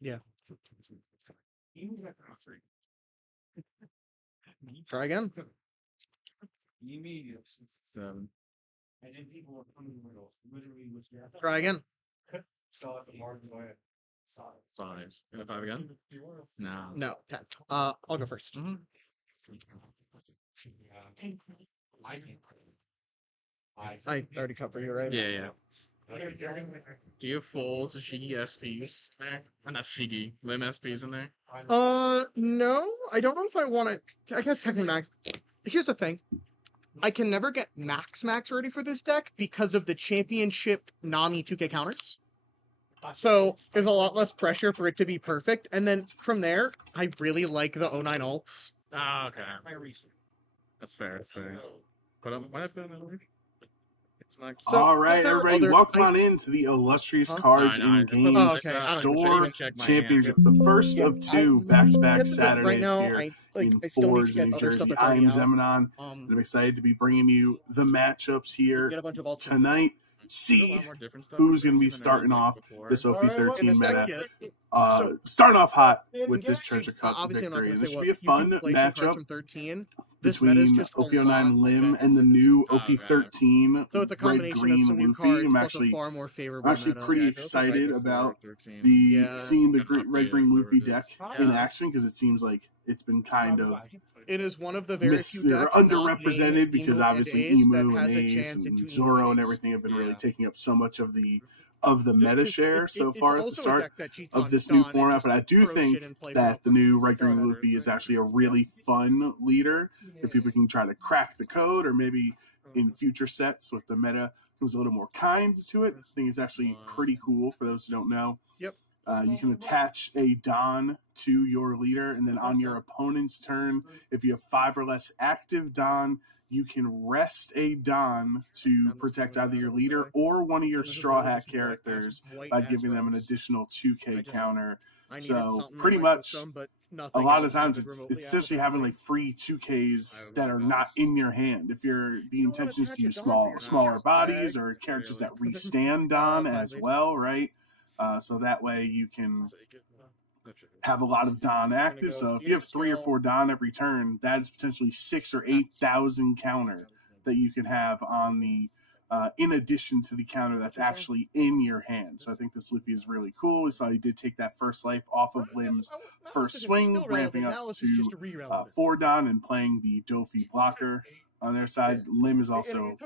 Yeah. Try again. 7. Try again. 5. And a 5 again? No. No, 10. I'll go first. I already covered you, right? Yeah. Do you have full Shigi SPs there? Not Shigi, Lim SPs in there? No. I don't know if I want to. I guess technically max. Here's the thing. I can never get max ready for this deck because of the championship Nami 2K counters. So there's a lot less pressure for it to be perfect. And then from there, I really like the 09 ults. Ah, okay. That's fair. But might have been So, all right, everybody, welcome on into the illustrious cards No, in games store championship, the first of two back-to-back Saturdays here in Forge, New Jersey. I am Zemanon, and I'm excited to be bringing you the matchups here tonight. See who's going to be starting off this OP13 meta. Starting off hot with this Treasure Cup victory. And this should be a fun matchup between OP09 Lim and the new OP13 so it's a combination red-green of some new Luffy. cards, I'm plus actually, a far more favorable pretty excited about seeing the red-green Luffy deck in action, because it seems like it's been kind of it is one of the very few decks underrepresented, because obviously Emu and Ace and Zoro and everything have been really taking up so much of the meta share so far at the start of this new format. But I do think that the new red green Luffy is actually a really fun leader if people can try to crack the code, or maybe in future sets with the meta comes a little more kind to it. I think it's actually pretty cool for those who don't know. Yep. You can attach a Don to your leader, and then on your opponent's turn, if you have 5 or less active Don, you can rest a Don to protect either your leader or one of your Straw Hat characters by giving them an additional 2K counter. So pretty much, a lot of times it's essentially having like free 2Ks that are not in your hand. If the intention is to use smaller bodies or characters that restand Don as well, right? So that way you can have a lot of Don active. So if you have 3 or 4 Don every turn, that is potentially 6,000 or 8,000 counter that you can have on the in addition to the counter that's actually in your hand. So I think this Luffy is really cool. We saw he did take that first life off of Lim's first swing, ramping up to 4 Don and playing the Dofi blocker on their side. Lim is also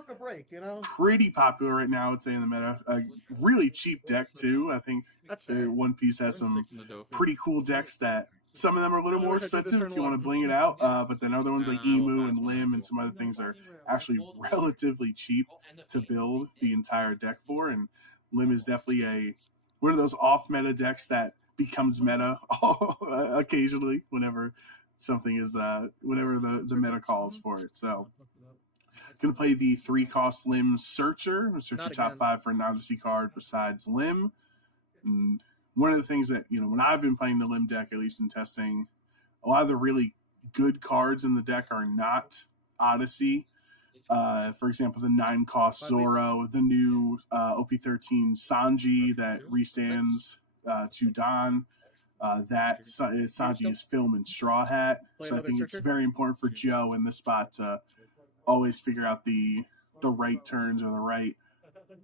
pretty popular right now, I would say, in the meta. A really cheap deck, too. I think One Piece has some pretty cool decks that some of them are a little more expensive if you want to bling it out, but then other ones like Emu and Lim and some other things are actually relatively cheap to build the entire deck for, and Lim is definitely one of those off-meta decks that becomes meta occasionally whenever something is whenever the meta calls for it. So gonna play the 3-cost Lim Searcher. Search your top 5 for a non-DC card besides Lim. And one of the things that, when I've been playing the Lim deck, at least in testing, a lot of the really good cards in the deck are not Odyssey. For example, the 9-cost Zoro, the new OP13 Sanji that restands to Don. That Sanji is Film and Straw Hat. So I think it's very important for Joe in this spot to always figure out the right turns or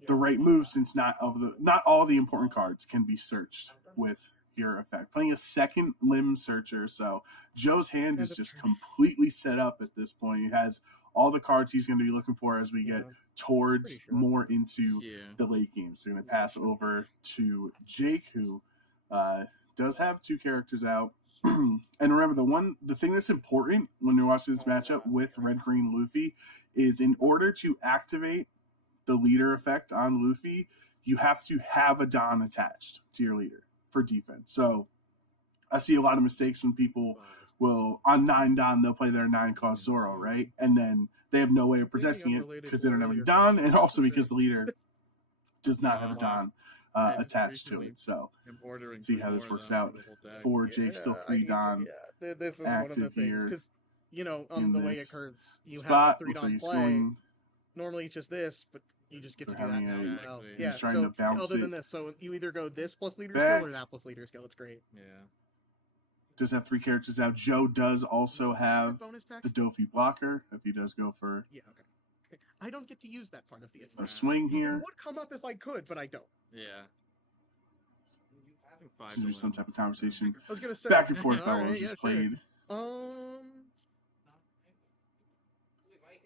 the right moves, since not all the important cards can be searched with your effect. Playing a second Lim Searcher, so Joe's hand is just completely set up at this point. He has all the cards he's going to be looking for as we get towards more into the late game. So we're going to pass over to Jake, who does have 2 characters out. And remember, the thing that's important when you're watching this matchup with Red Green Luffy is, in order to activate the leader effect on Luffy, you have to have a Don attached to your leader for defense. So I see a lot of mistakes when people will, on 9 Don, they'll play their 9-cost Zoro, right? And then they have no way of protecting it because they don't have any Don, and also because the leader does not have a Don attached to it. So let's see how this works out for Jake. Still 3 Don active here. Because, the way it occurs, you spot. have a 3 Don play. Normally it's just this, but You just get So to do that having now a- as well. Exactly. Yeah. He's trying So to bounce other than it this, so you either go this plus leader back. skill or that plus leader skill. It's great. Yeah. Does have 3 characters out. Joe does also have bonus tax. the Dofi blocker if he does go for Yeah. Okay. I don't get to use that part of the a swing It here. would come up if I could, but I don't. Yeah. I think 5 Seems to be to some win. type of conversation I was gonna say back and forth all about what right, was yeah, just sure. played. Yeah,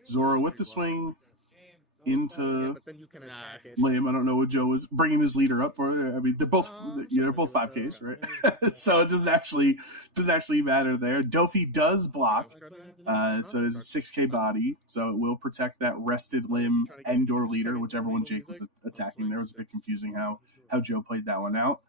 Zoro with the swing into but then you can attack it. Liam. I don't know what Joe was bringing his leader up for. I mean, they're both they're both 5Ks, right? So it doesn't actually matter there. Dofi does block, so it's a 6K body, so it will protect that rested limb and or leader, whichever one Jake was attacking. There was a bit confusing how Joe played that one out.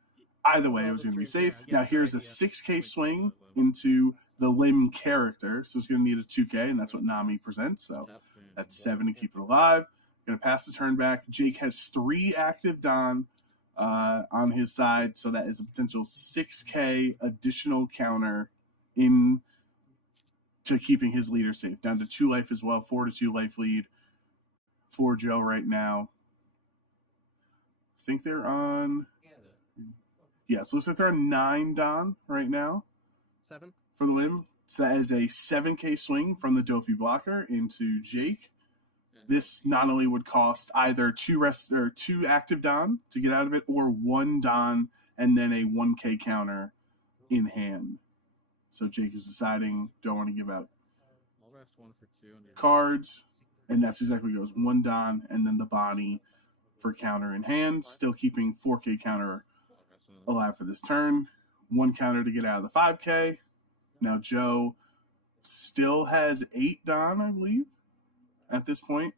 Either way, it was going to be safe. Now here's a 6K swing into the limb character, so it's going to need a 2K, and that's what Nami presents. So that's 7 to keep it alive. Going to pass the turn back. Jake has 3 active Don on his side, so that is a potential 6K additional counter in to keeping his leader safe. Down to 2 life as well, 4-2 life lead for Joe right now. I think they're on. Yeah, so looks like they're on 9 Don right now 7 for the limb. So that is a 7K swing from the Dofi blocker into Jake. This not only would cost either 2 active Don to get out of it, or 1 Don and then a 1K counter in hand. So Jake is deciding, don't want to give out cards, and that's exactly what it goes. 1 Don and then the body for counter in hand, still keeping 4K counter alive for this turn. 1 counter to get out of the 5K. Now Joe still has 8 Don, I believe, at this point,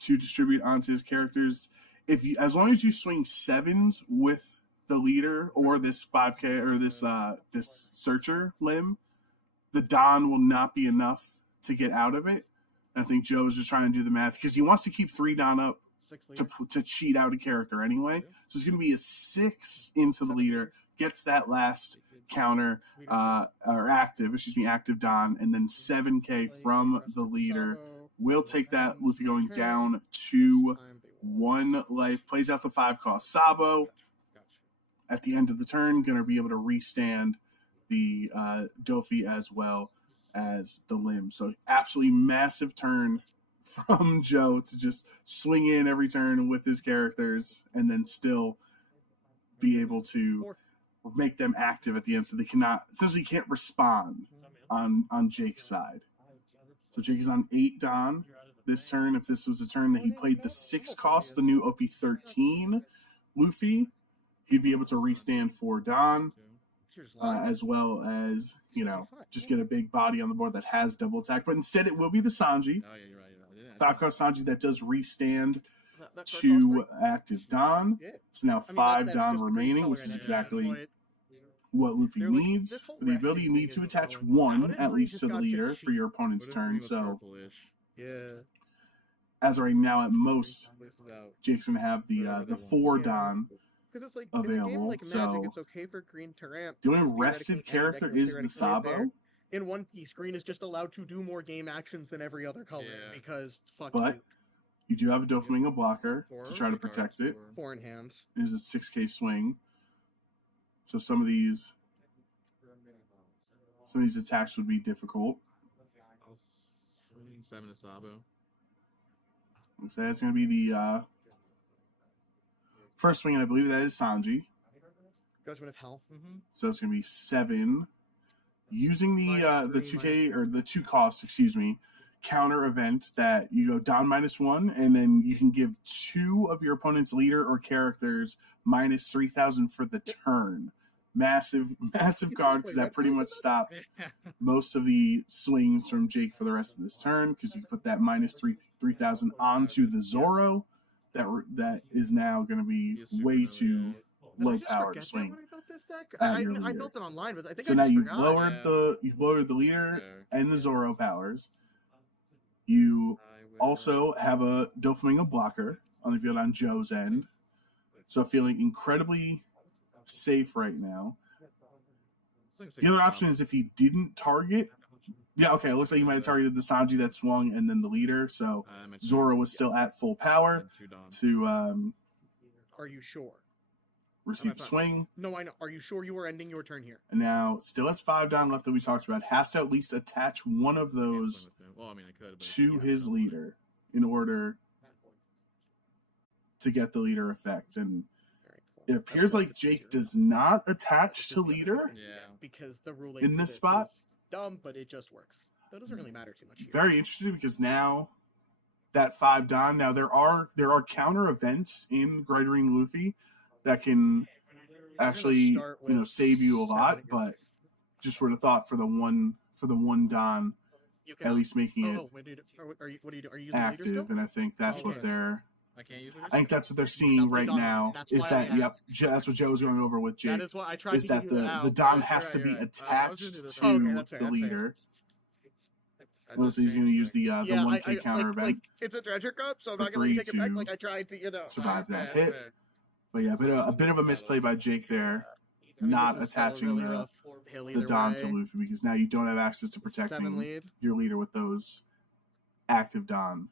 to distribute onto his characters. As long as you swing 7s with the leader or this 5K or this searcher limb, the Don will not be enough to get out of it. And I think Joe's just trying to do the math because he wants to keep 3 Don up to cheat out a character anyway. So it's going to be a 6 into the leader, gets that last counter or active Don, and then 7K from the leader. Will take that Luffy going down to 1 life. Plays out the 5 cost Sabo. At the end of the turn, going to be able to restand the Dofi as well as the limb. So absolutely massive turn from Joe to just swing in every turn with his characters and then still be able to make them active at the end, so they essentially can't respond on Jake's side. So Jake is on 8 Don this turn. If this was a turn that he played the 6 cost, the new OP13 Luffy, he'd be able to restand 4 Don, as well as, just get a big body on the board that has double attack. But instead it will be the Sanji. 5 cost Sanji that does restand 2 active Don. It's now 5 Don remaining, which is exactly what Luffy needs. For the ability, you need to attach 1 at least to the leader for your opponent's turn. So as right now, at most, Jake's gonna have the 4 Don available. So it's okay for Green to ramp. the only rested character is the Sabo. In One Piece, Green is just allowed to do more game actions than every other color because But you do have a Doflamingo blocker to try to protect it. 4 in hand. It is a 6K swing. So some of these attacks would be difficult. 7 to Sabo. So that's going to be the first swing, and I believe that is Sanji. Judgment of Hell. Mm-hmm. So it's going to be 7. Using the 2K or the 2 cost, counter event that you go Don -1, and then you can give 2 of your opponent's leader or characters -3,000 for the turn. Massive card, because that pretty much stopped most of the swings from Jake for the rest of this turn, because you can put that -3,000 onto the Zoro. That is now going to be way too low power to swing. I built it online, but I think so now you've lowered the leader and the Zoro powers. You also have a Doflamingo blocker on the field on Joe's end, so feeling incredibly safe right now. The other option is if he didn't target Yeah, okay. It looks like you might have targeted the Sanji that swung and then the leader. So Zoro was still at full power to Are you sure? receive swing. No, I know. Are you sure you were ending your turn here? And now still has 5 Don left that we talked about. Has to at least attach one of those to his leader in order to get the leader effect. And it appears like Jake does not attach to leader. Yeah. Because the ruling in this spot is dumb, but it just works. That doesn't really matter too much here. Very interesting because now that 5 Don, now there are counter events in Grinding Luffy that can actually save you a lot, but just would have thought for the one Don, at least making it active, and I think that's what they're. I think that's what they're seeing right now. Is that that's what Joe's going over with Jake. That is what I tried. Is that the Don has to be attached to the leader. Unless he's going to use the 1K counter event. It's a treasure cup, so I'm not going to take it back. Like I tried to, survive that hit. But yeah, a bit of a misplay by Jake there, not attaching the Don to Luffy, because now you don't have access to protecting your leader with those active Don.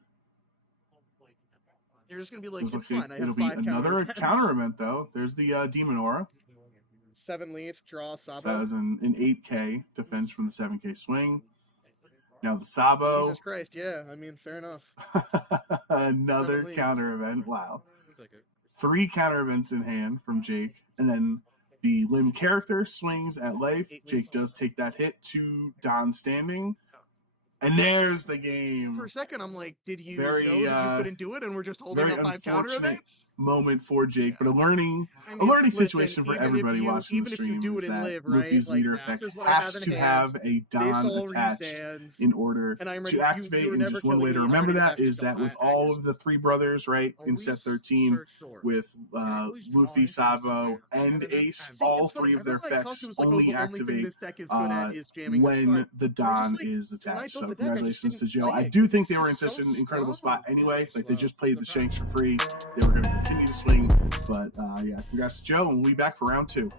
You're just going to be like, it's fine. It'll be another counter event, though. There's the Demon Aura. 7 lead, draw, Sabo. So that was an 8K defense from the 7K swing. Now the Sabo. Jesus Christ, yeah. I mean, fair enough. Another counter event. Wow. 3 counter events in hand from Jake. And then the Limb character swings at life. Jake does take that hit to Don standing. And there's the game. For a second, I'm like, did you know that you couldn't do it and we're just holding up 5 counter events? Moment for Jake, but a learning situation for everybody watching the stream. Is that Luffy's leader effect has to have a Don attached in order to activate. And just one way to remember that is that with all of the 3 brothers, right, in set 13, with Luffy, Sabo, and Ace, all 3 of their effects only activate when the Don is attached. So congratulations to Joe. I do think they were in such an incredible spot anyway. Like, they just played the Shanks for free. They were going to continue to swing. But yeah, congrats to Joe. And we'll be back for round 2.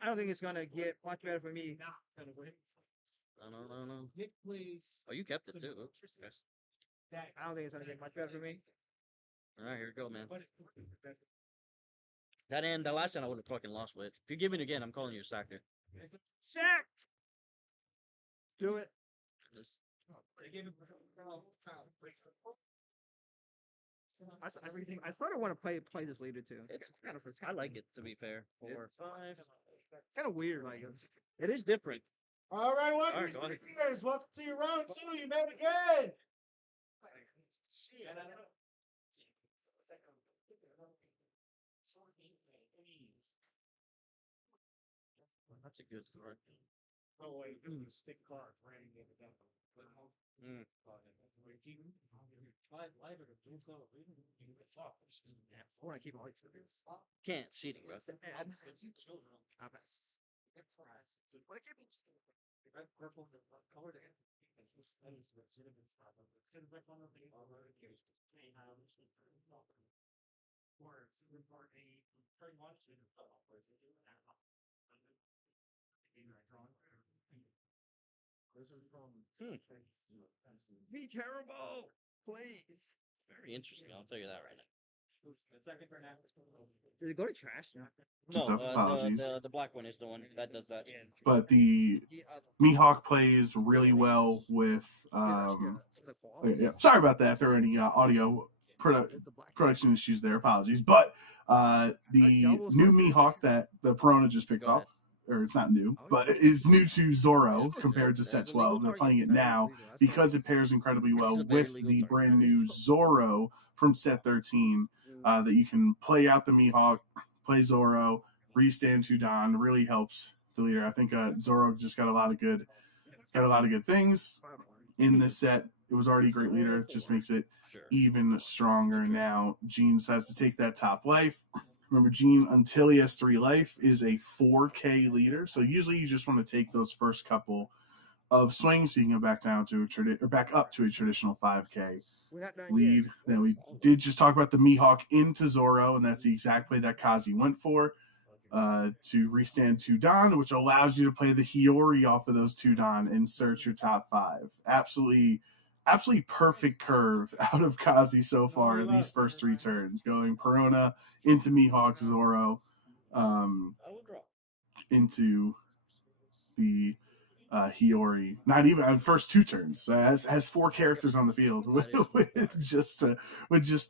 I don't think it's gonna get much better for me. No. Oh, you kept it too. Oops. Okay. I don't think it's gonna get much better for me. All right, here we go, man. That last time I would have fucking lost with. If you give it again, I'm calling you a sacker. Sack. Do it. Just, I sort of want to play this later too. it's kind of. I like it, to be fair. 4, 5. kind of weird. Like It is different. All right, All right, welcome go ahead. to welcome to your round 2. You met again. That's a good story. Stick cards, Mm. I want to keep all these. Can't cheating, bro. Be terrible, please. Very interesting. I'll tell you that right now. Did it go to trash? No. No, Stuff, apologies. the black one is the one that does that. But the Mihawk plays really well with. Yeah, sorry about that. If there are any audio production issues there, apologies. But the new Mihawk that the Perona just picked Go ahead. up, or it's not new, but it's new to Zoro compared to set 12. They're playing it now because it pairs incredibly well with the brand new Zoro from set 13 that you can play out the Mihawk, play Zoro, restand to Don. Really helps the leader. I think Zoro just got a lot of good things in this set. It was already a great leader. It just makes it even stronger now. Gene decides to take that top life. Remember, Gene, until he has 3 life, is a 4K leader. So usually you just want to take those first couple of swings so you can go back down to back up to a traditional 5K lead. Then we did just talk about the Mihawk into Zoro, and that's the exact play that Kazi went for to restand 2 Don, which allows you to play the Hiyori off of those 2 Don and search your top 5. Absolutely perfect curve out of Kazi so far in these first 3 turns, going Perona into Mihawk, Zoro, into the Hiyori. Not even first 2 turns. Has 4 characters on the field with just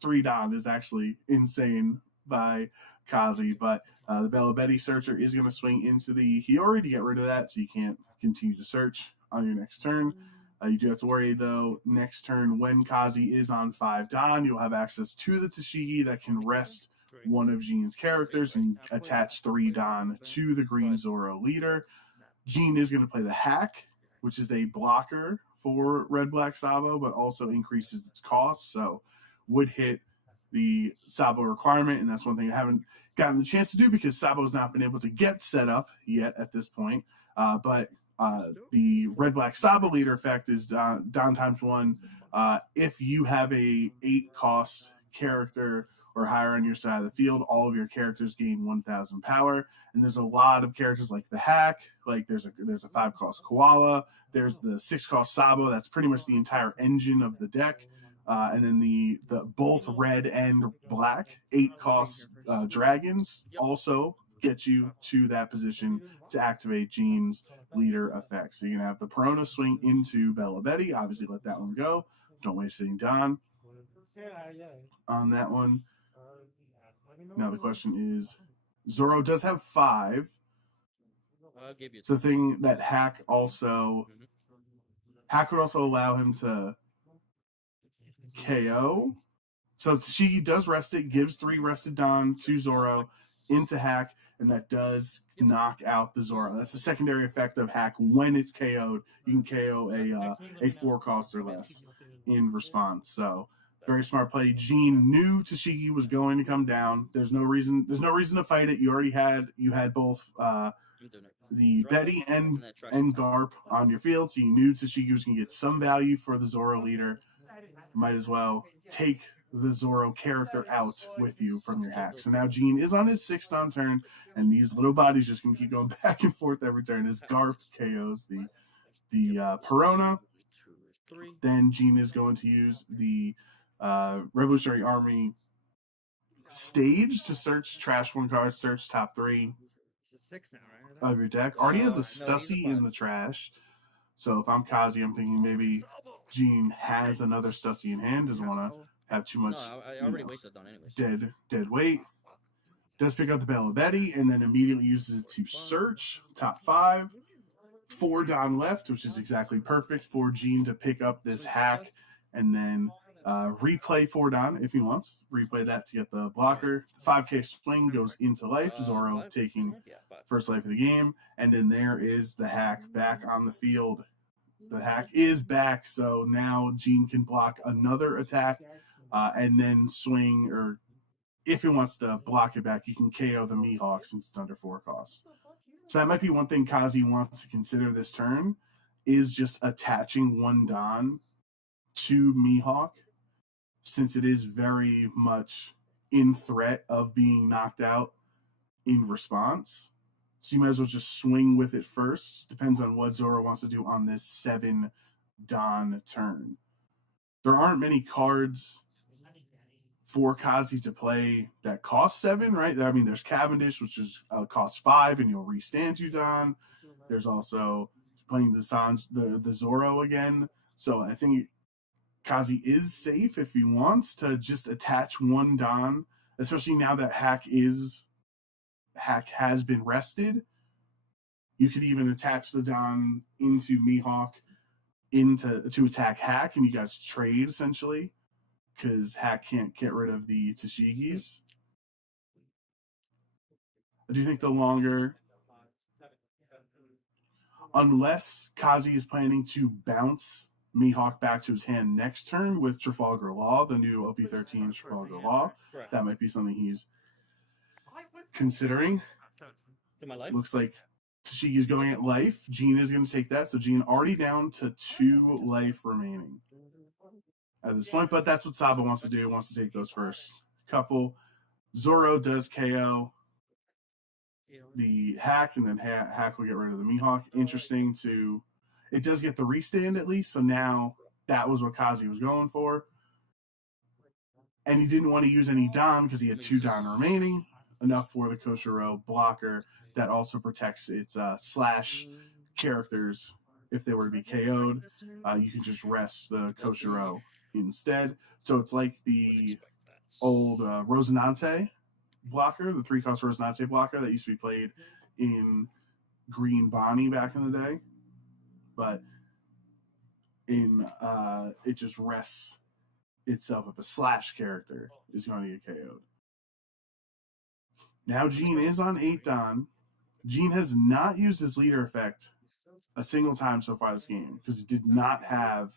3 Don is actually insane by Kazi. But the Bella Betty Searcher is going to swing into the Hiyori to get rid of that, so you can't continue to search on your next turn. You do have to worry, though, next turn when Kazi is on 5 Don, you'll have access to the Tashigi that can rest one of Gene's characters and attach 3 Don to the Green Zoro leader. Gene is going to play the Hack, which is a blocker for Red Black Sabo, but also increases its cost, so would hit the Sabo requirement, and that's one thing I haven't gotten the chance to do because Sabo's not been able to get set up yet at this point, but the Red Black Sabo leader effect is Don times 1. If you have a 8 cost character or higher on your side of the field, all of your characters gain 1,000 power. And there's a lot of characters like the Hack, like there's a 5 cost Koala, there's the 6 cost Sabo. That's pretty much the entire engine of the deck. And then the both red and black 8 cost dragons also get you to that position to activate Gene's leader effect. So you're going to have the Perona swing into Bella Betty. Obviously, let that one go. Don't waste sitting Don on that one. Now the question is, Zoro does have 5. I'll give you. It's the thing that Hack would also allow him to KO. So she does rest it, gives 3 rested Don to Zoro into Hack, and that does knock out the Zoro. That's the secondary effect of Hack. When it's KO'd, you can KO a 4 cost or less in response. So very smart play. Gene knew Tashigi was going to come down. There's no reason to fight it. You already had both the Betty and Garp on your field, so you knew Tashigi was going to get some value for the Zoro leader. Might as well take the Zoro character out with you from your hack. So now Gene is on his 6th on turn, and these little bodies just can keep going back and forth every turn as Garp KOs the Perona. Then Gene is going to use the Revolutionary Army stage to search trash 1 card, search top 3 of your deck. Already has a Stussy in the trash. So if I'm Kazi, I'm thinking maybe Gene has another Stussy in hand, doesn't want to have too much I already wasted on anyways. dead weight. Does pick up the Bella Betty and then immediately uses it to search top 5. 4 Don left, which is exactly perfect for Gene to pick up this hack and then replay 4 Don if he wants. Replay that to get the blocker. 5k swing goes into life. Zoro taking first life of the game. And then there is the hack back on the field. The hack is back, so now Gene can block another attack and then swing, or if he wants to block it back, you can KO the Mihawk since it's under 4 costs. So that might be one thing Kazi wants to consider this turn, is just attaching 1 Don to Mihawk, since it is very much in threat of being knocked out in response. So you might as well just swing with it first. Depends on what Zoro wants to do on this 7 Don turn. There aren't many cards for Kazi to play that cost 7, right? I mean, there's Cavendish, which is costs 5, and you'll restand you Don. There's also playing the Zoro again. So I think Kazi is safe if he wants to just attach 1 Don, especially now that hack has been rested. You could even attach the Don into Mihawk to attack hack, and you guys trade essentially, because hack can't get rid of the Tashigis. I do think the longer, unless Kazi is planning to bounce Mihawk back to his hand next turn with Trafalgar Law, the new OP13 Trafalgar Law, that might be something he's considering. Looks like Tashigi's going at life. Gene is going to take that. So Gene already down to 2 life remaining at this point. But that's what Saba wants to do. Wants to take those first couple. Zoro does KO the hack, and then hack will get rid of the Mihawk. Interesting to... It does get the restand at least. So now that was what Kazi was going for. And he didn't want to use any Don because he had 2 Don remaining. Enough for the Koshiro blocker that also protects its slash characters if they were to be KO'd. You can just rest the Koshiro instead. So it's like the old Rosinante blocker, the 3-cost Rosinante blocker that used to be played in Green Bonnie back in the day. But it just rests itself if a slash character is going to get KO'd. Now Gene is on 8 Don. Gene has not used his leader effect a single time so far this game because he did not have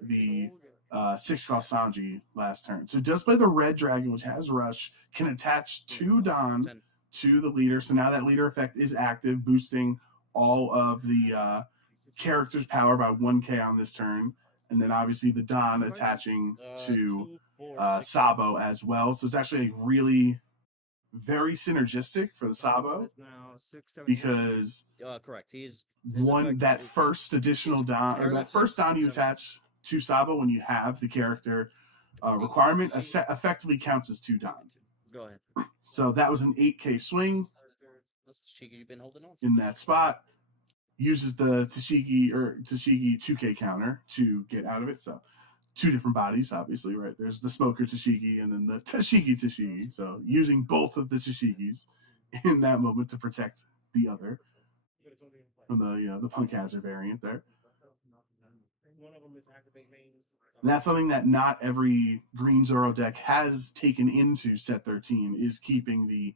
the 6-cost Sanji last turn. So it does play the Red Dragon, which has Rush, can attach 2 Don to the leader. So now that leader effect is active, boosting all of the character's power by 1k on this turn. And then obviously the Don attaching to Sabo as well. So it's actually a really very synergistic for the Sabo, because correct. that first additional Don, or that first Don you attach to Sabo when you have the character requirement effectively counts as 2 Don. Go ahead. So that was an 8k swing You've been holding on in that spot. Uses the Tashigi 2k counter to get out of it. So 2 different bodies, obviously, right? There's the Smoker Tashigi and then the Tashigi. So using both of the Tashigis in that moment to protect the other from the Punk Hazard variant there. And that's something that not every Green Zoro deck has taken into set 13, is keeping the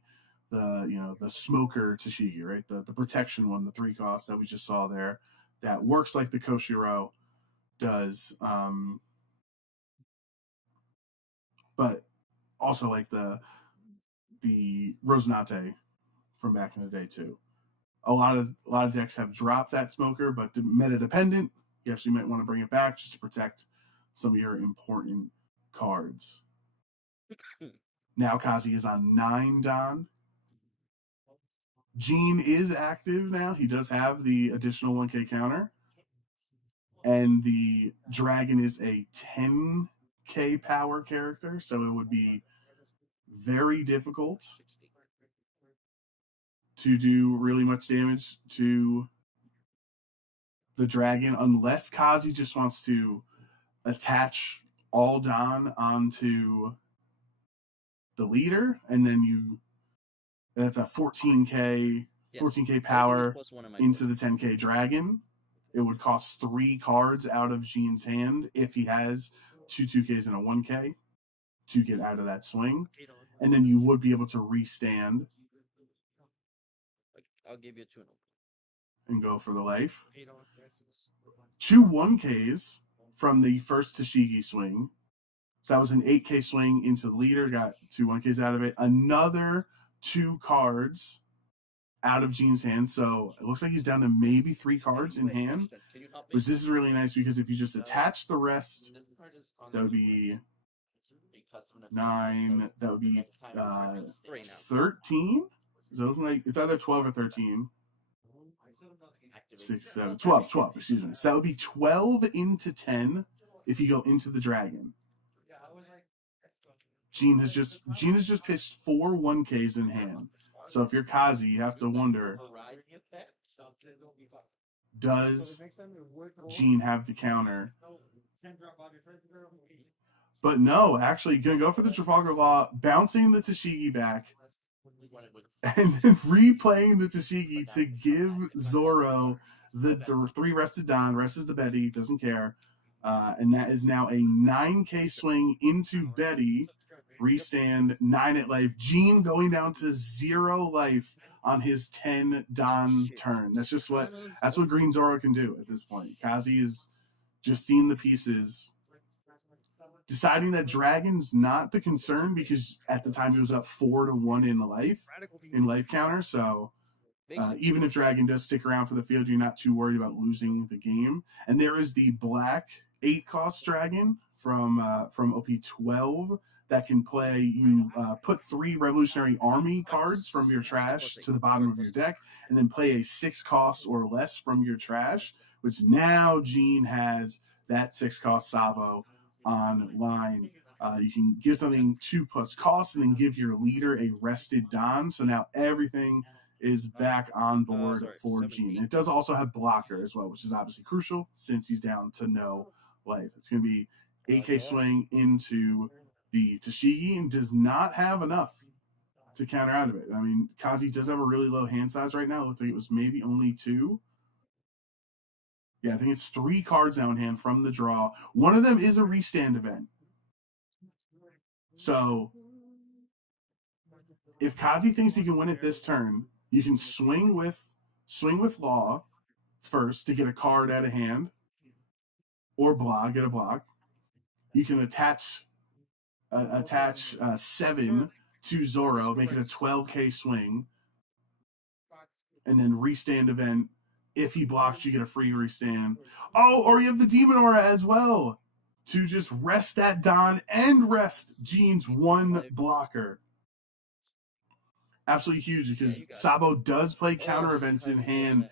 Smoker Tashigi, right? The protection one, the 3-cost that we just saw there, that works like the Koshiro does. But also like the Rosinante from back in the day too. A lot of decks have dropped that Smoker, but meta dependent, you actually might want to bring it back just to protect some of your important cards. Now Kazi is on 9 Don. Gene is active now. He does have the additional 1K counter. And the dragon is a 10K power character, so it would be very difficult to do really much damage to the dragon unless Kazi just wants to attach all Don onto the leader, and then that's a 14K power into the 10K dragon. It would cost 3 cards out of Gene's hand if he has 2 2Ks and a 1K to get out of that swing. And then you would be able to restand I'll give you 2 and go for the life. 2 1Ks from the first Tashigi swing. So that was an 8K swing into the leader, got 2 1Ks out of it. Another 2 cards out of Gene's hand. So it looks like he's down to maybe 3 cards in hand, which this is really nice because if you just attach the rest, that would be 9, that would be 13? Is it looking like it's either 12 or 13? 6, 7, 12, excuse me. So that would be 12 into 10 if you go into the dragon. Gene has just pitched 4 1Ks in hand. So if you're Kazi, you have to wonder, does Gene have the counter? But no, actually, going to go for the Trafalgar Law, bouncing the Tashigi back, and then replaying the Tashigi to give Zoro the 3 rested Don, rests the Betty, doesn't care. And that is now a 9K swing into Betty. Restand 9 at life. Gene going down to 0 life on his 10 Don turn. That's what Green Zoro can do at this point. Kazi is just seeing the pieces, deciding that Dragon's not the concern because at the time he was up 4-1 in life counter. So even if Dragon does stick around for the field, you're not too worried about losing the game. And there is the black 8-cost Dragon from OP12 that can play. You put 3 Revolutionary Army cards from your trash to the bottom of your deck, and then play a 6 cost or less from your trash, which now Gene has that 6-cost Sabo online. You can give something 2+ cost and then give your leader a rested Don. So now everything is back on board for Gene. And it does also have blocker as well, which is obviously crucial since he's down to no life. It's going to be 8K swing into the Tashigi and does not have enough to counter out of it. I mean, Kazi does have a really low hand size right now. I think it was maybe only 2. Yeah, I think it's 3 cards now in hand from the draw. One of them is a restand event. So if Kazi thinks he can win it this turn, you can swing with Law first to get a card out of hand, or get a block. You can attach 7 to Zoro, make it a 12K swing, and then restand event. If he blocks, you get a free restand. Oh, or you have the Demon Aura as well to just rest that Don and rest Gene's 1 blocker. Absolutely huge because Sabo does play counter events in hand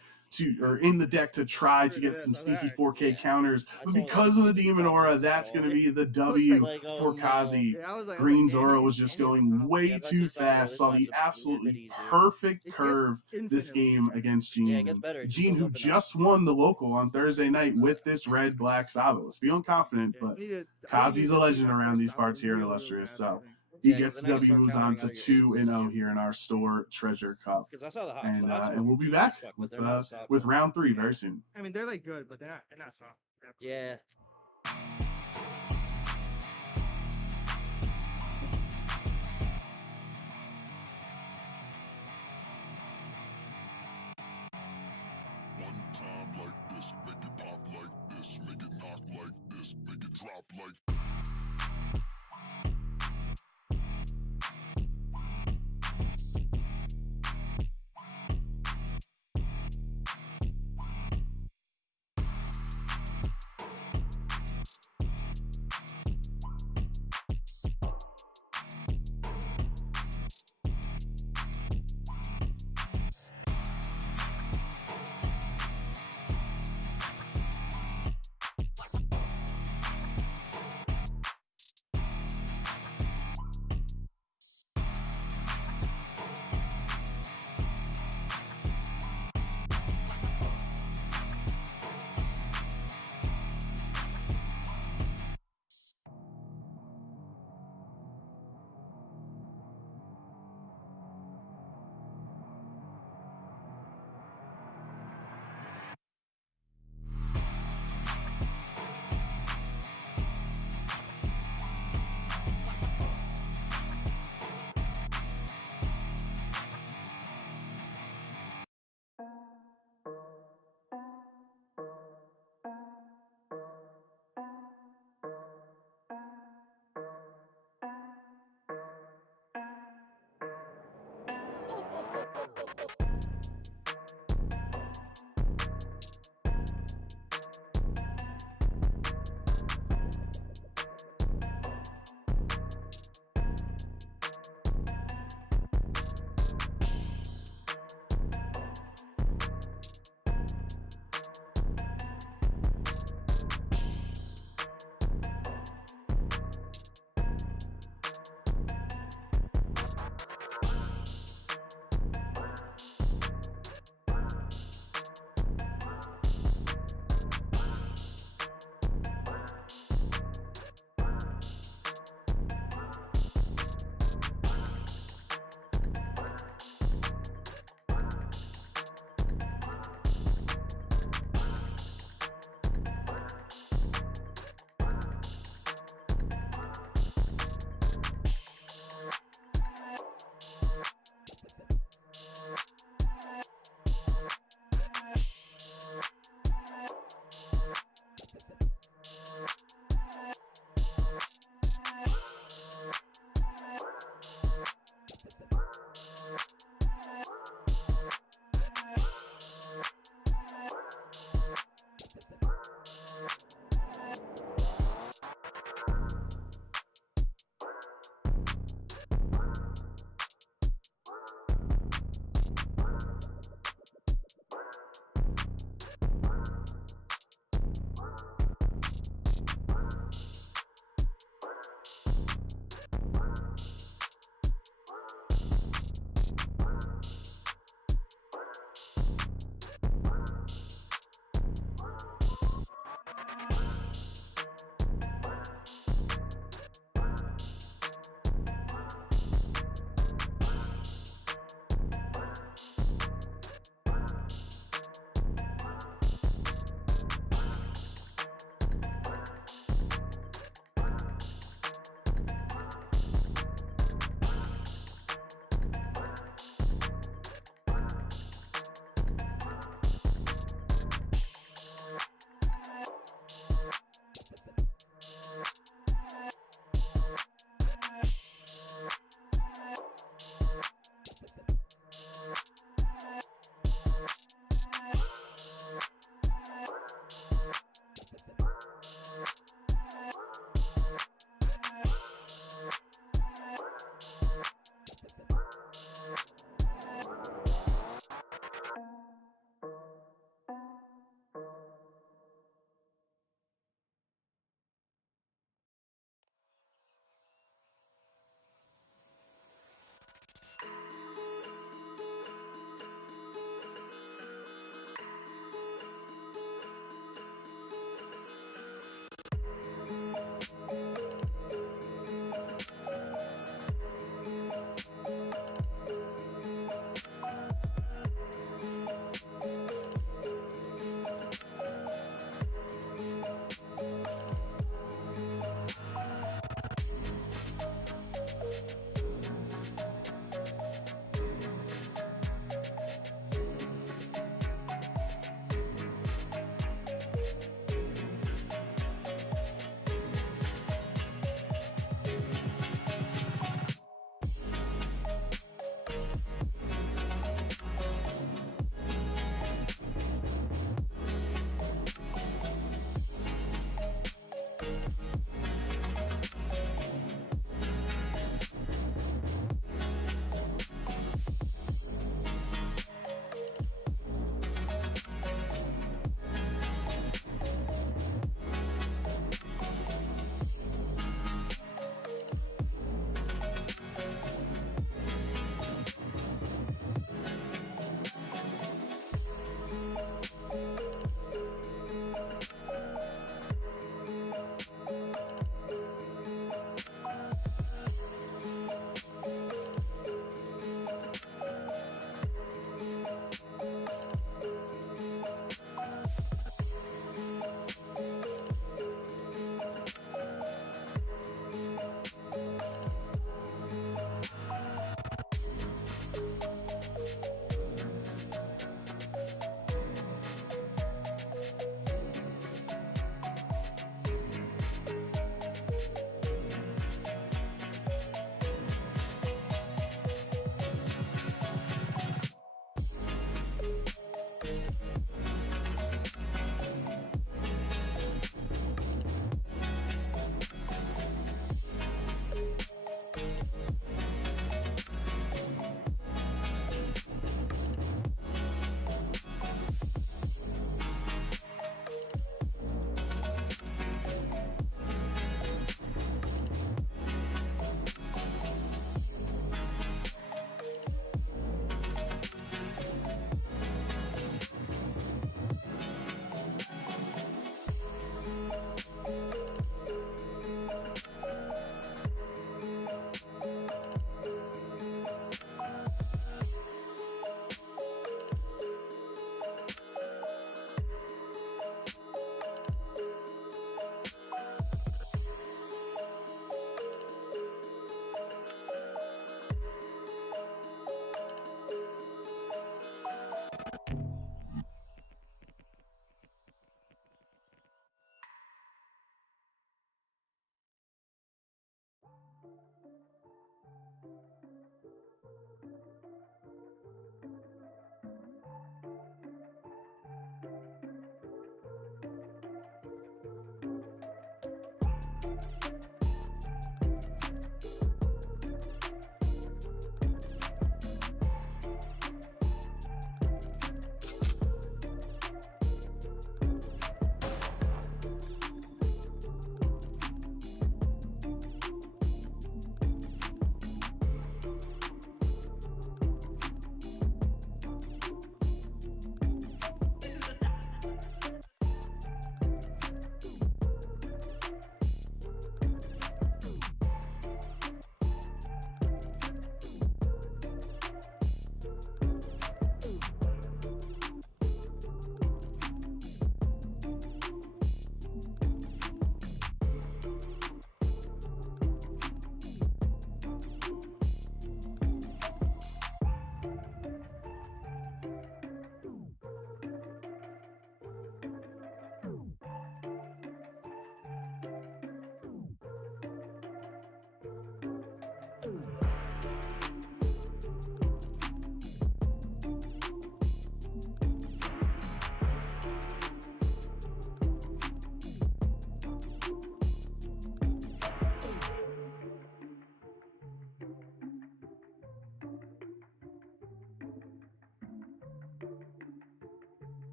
in the deck to try to get some sneaky 4K counters. But because of the Demon Aura, that's going to be the W for Kazi. Green Zoro was just going way too fast. Saw the absolutely perfect curve this game against Gene. Gene, who just won the local on Thursday night with this red-black Sabo. Was feeling confident, but Kazi's a legend around these parts here in Illustrious. So he gets the W, moves on to 2-0 here in our store Treasure Cup. And we'll be back with round 3 very soon. I mean, they're like good, but they're not soft. Yeah. One time like this, make it pop like this, make it knock like this, make it drop like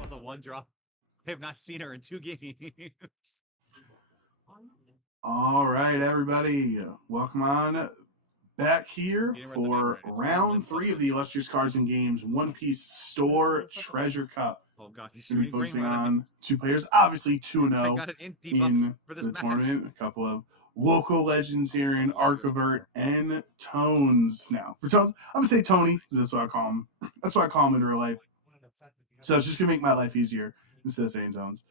Oh, the one drop. I have not seen her in 2 games. All right, everybody, welcome on back here You didn't write the name for right, it's round Lynn 3 of Butler. the Illustrious Cards and Games One Piece Store Treasure Cup. Oh god, he's Going to be shooting focusing brain rot at me. on 2 players, obviously 2-0 I got an int debuff in for this the match. tournament. A couple of local legends here in Archivert and Tones. Now, for Tones, I'm going to say Tony, because that's what I call him. That's what I call him in real life. So it's just going to make my life easier instead of saying Tones.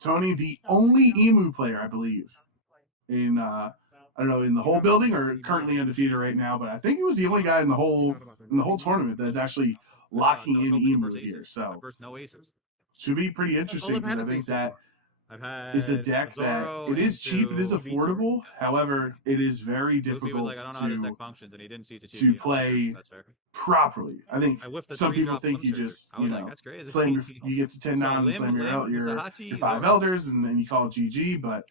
Tony, the only Emu player, I believe, in I don't know, in the whole building or currently undefeated right now, but I think he was the only guy in the whole tournament that's actually locking in Emu here. So First, no aces. should be pretty interesting I've had because I his think ace so that far. I've had is a deck that Zoro it is cheap, it is into affordable. However, it is very Luffy was difficult like, I don't know how this deck functions, and he didn't see it to play That's fair. properly. I think I whiffed the some people 3-drop think you Sunsearcher. just, I was you like, know, that's crazy. slam you get to 10 So down, Lim, slam your Lim, your Misahachi, 5 Zoro. elders, and then you call it GG. But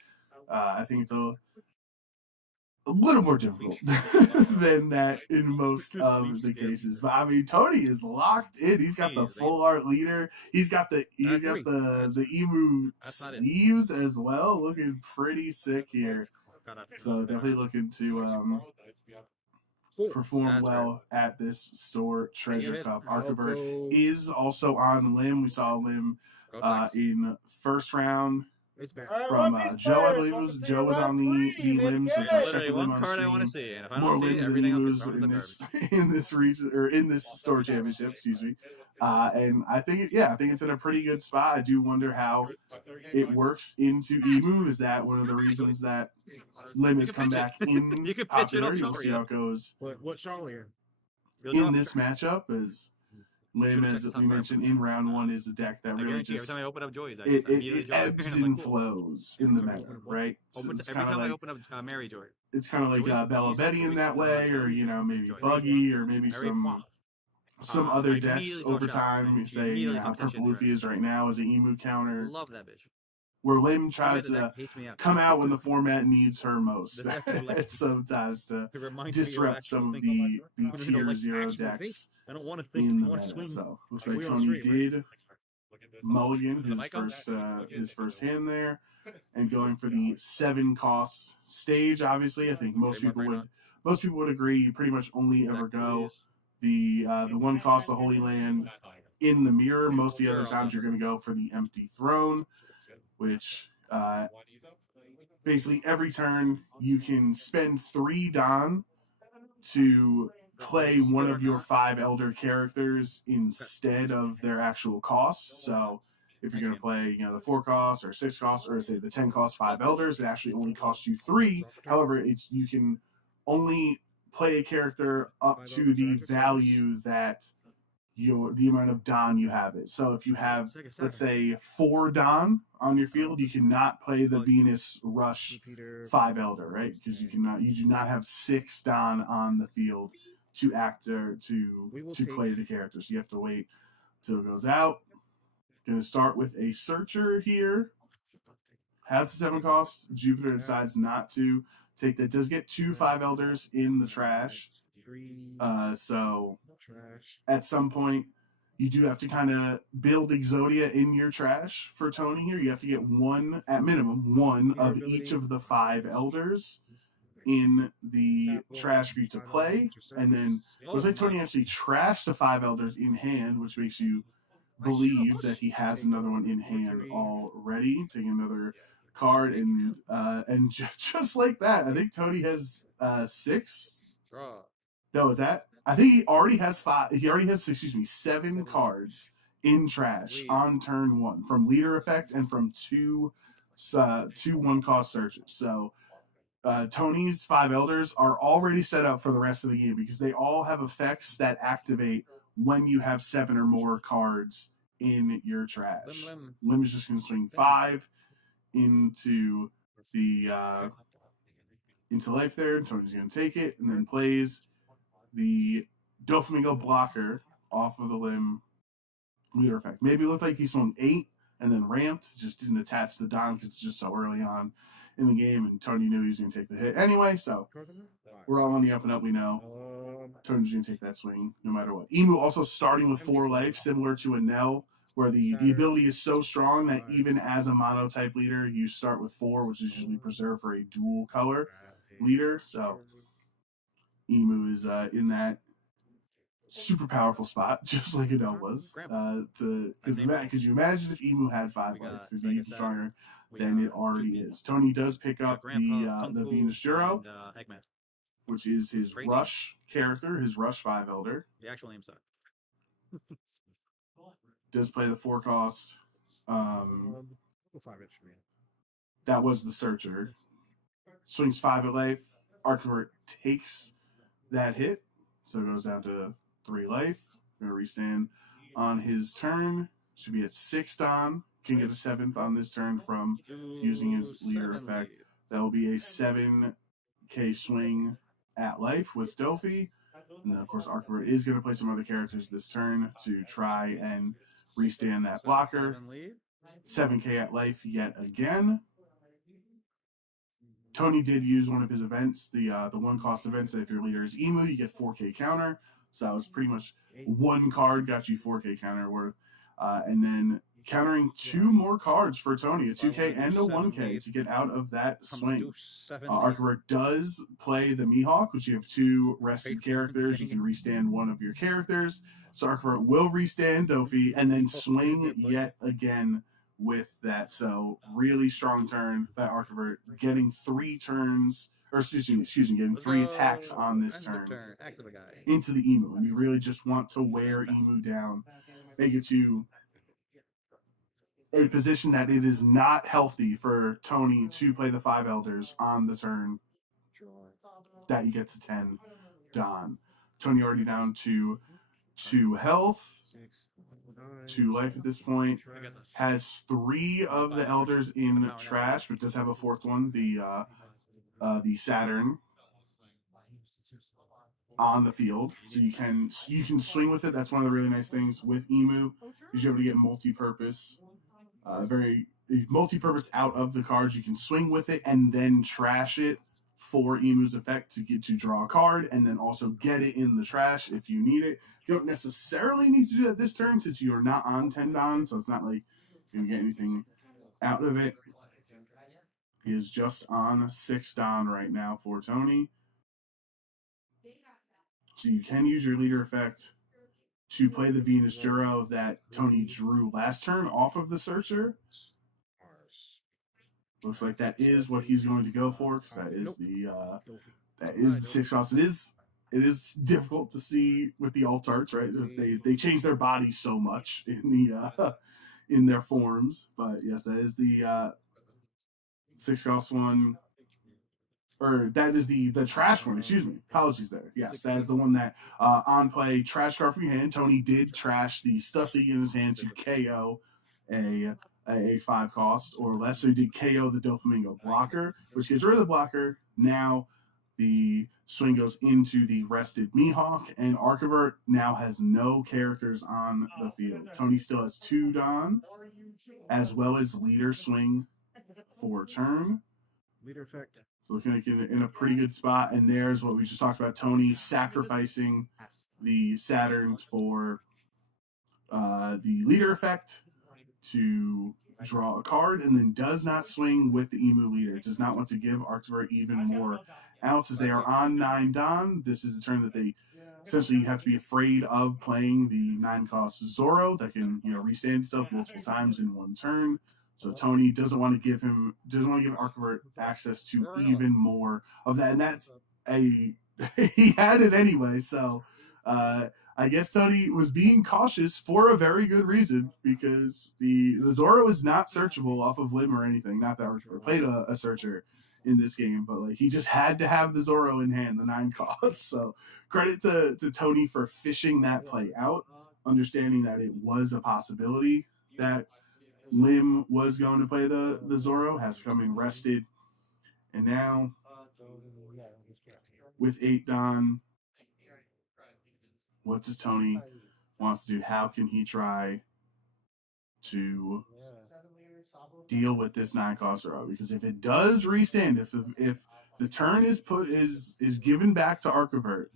I think it's a little more difficult than that in most of the cases. But I mean, Tony is locked in. He's got the full art leader. He's got the emu sleeves as well, looking pretty sick here. So definitely looking to perform well at this store treasure cup. Archivert is also on Lim. We saw Lim in first round. It's back. From Joe, I believe it was. Joe was on the lim, so check Literally the lim one on card I want to stream. see, and if I More don't see it, limbs and everything else gets emus thrown in the in garbage. this in this region or in this store championship. Excuse me. And I think I think it's in a pretty good spot. I do wonder how it works into emu. Is that one of the reasons that lim has come back in You can pitch it off popularity? We'll see how it goes What Charlier? in this matchup. As Lim, as we mentioned in round 1, is a deck that I really guarantee just every time I open up Joy's, it ebbs and flows in the meta, right? So it's Every kind of time I like open up Mary Joy. it's kind of like Joy's Bella easy, Betty in Joy's that easy, way, or maybe Joy. Buggy, or maybe Mary some I other decks immediately go over shopping, time. and You she say immediately how comes in Purple shit Luffy is right now as an emu counter, Love that bitch. where Lim The tries way the to deck hates me out. come out when the format needs her most. The deck will, like, Sometimes to It reminds me of disrupt actual some of thing. the I don't know, tier like 0 actual decks I don't want to think. in I the want to meta. swing. So looks Like, like we on Tony stream, did mulligan Is the mic on? his first hand there, and going for the 7 cost stage. Obviously, I think most Trademark people right would agree. You pretty much only ever Deck, go please. the 1 cost, the Holy Land, in the mirror. Most of the other Sure, times you're going to go for the empty throne, which basically every turn you can spend 3 Don to play one of your 5 elder characters instead of their actual costs. So if you're going to play, the 4 cost or 6 cost, or say the 10 cost 5 elders, it actually only costs you 3. However, you can only play a character up to the value that the amount of Don you have it. So if you have, let's say, 4 Don on your field, you cannot play the Venus Rush 5 Elder, right? Because you do not have 6 Don on the field to act or to play the characters. You have to wait till it goes out. Going to start with a Searcher here. Has the 7 cost. Jupiter decides not to take that. Does get 2 5 Elders in the trash. So at some point, You do have to kind of build Exodia in your trash for Tony here. You have to get one, at minimum, one of each of the 5 elders in the trash for you to play. And then it looks like Tony actually trashed the 5 elders in hand, which makes you believe that he has another one in hand already. Taking another card, and just like that, I think Tony has 6. Draw. No, is that? I think he already has 5. He already has, excuse me, 7 cards in trash on turn 1 from leader effect and from two 1-cost searches. So Tony's 5 elders are already set up for the rest of the game because they all have effects that activate when you have 7 or more cards in your trash. Lim is just going to swing 5 into the into life there. Tony's going to take it and then plays the Doflamingo blocker off of the Lim leader effect. Maybe it looked like he swung 8 and then ramped, just didn't attach the Don because it's just so early on in the game, and Tony knew he was going to take the hit anyway. So we're all on the up and up. We know Tony's going to take that swing no matter what. Emu also starting with 4 life, similar to a Nell, where the ability is so strong that even as a mono type leader, you start with 4, which is usually preserved for a dual color leader. So Emu is in that super powerful spot, just like Adele was. Could you imagine if Emu had 5 life? It'd be even stronger than it already is. Tony does pick up the Venus Juro, which is his Rush character, his Rush 5 Elder. The actual name sucks. Does play the 4-cost. That was the Searcher. Swings 5 at life. Archivert takes that hit, so it goes down to 3 life. Going to restand on his turn. Should be at 6 Don. Can get a 7th on this turn from using his leader effect. That will be a 7k swing at life with Dofi. And then, of course, Archivert is going to play some other characters this turn to try and restand that blocker. 7k at life yet again. Tony did use one of his events, the 1-cost events. That if your leader is Emu, you get 4k counter. So that was pretty much 1 card got you 4k counter worth. And then countering 2 more cards for Tony, a 2k and a 1k to get out of that swing. Archivert does play the Mihawk, which you have 2 rested characters. You can restand one of your characters. So Archivert will restand Dofi and then swing yet again with that. So really strong turn by Archivert, getting 3 turns, or excuse me, getting 3 attacks on this turn into the Emu. And you really just want to wear Emu down, make it to a position that it is not healthy for Tony to play the 5 elders on the turn that you get to 10 Don. Tony already down to 2 health, 2 life at this point. Has 3 of the elders in trash, but does have a 4th one, the Saturn, on the field. So you can swing with it. That's one of the really nice things with Emu, is you're able to get multi-purpose. Very multi-purpose out of the cards. You can swing with it and then trash it for Emu's effect to get to draw a card, and then also get it in the trash if you need it. You don't necessarily need to do that this turn since you are not on 10 Don, so it's not like you're going to get anything out of it. He is just on 6 Don right now for Tony. So you can use your leader effect to play the Venus Juro that Tony drew last turn off of the Searcher. Looks like that is what he's going to go for, because that is the 6 cost. It is difficult to see with the alt arts, right? They change their bodies so much in their forms, but yes, that is the 6 cost one. Or that is the trash one, excuse me. Apologies there. Yes, that is the one that on play, trash card from your hand. Tony did trash the Stussy in his hand to KO a 5 cost or less. So he did KO the Doflamingo blocker, which gets rid of the blocker. Now the swing goes into the rested Mihawk, and Archivert now has no characters on the field. Tony still has 2 Don, as well as leader swing for turn. Leader effect. So looking like in a pretty good spot. And there's what we just talked about, Tony sacrificing the Saturn for the leader effect to draw a card, and then does not swing with the Emu leader. It does not want to give Arctivert even more outs as they are on 9 Don. This is a turn that they essentially have to be afraid of playing the 9 cost Zoro that can restand itself multiple times in one turn. So Tony doesn't want to give Arctivert access to even more of that, and that's a he had it anyway. So I guess Tony was being cautious for a very good reason, because the Zoro is not searchable off of Lim or anything. Not that Arctivert played a searcher in this game, but like he just had to have the Zoro in hand, the 9 cost. So credit to Tony for fishing that play out, understanding that it was a possibility that Lim was going to play the Zoro, has come in rested, and now with 8 Don, what does Tony wants to do? How can he try to deal with this 9 cost Zoro? Because if it does restand, if the turn is given back to Arctivert,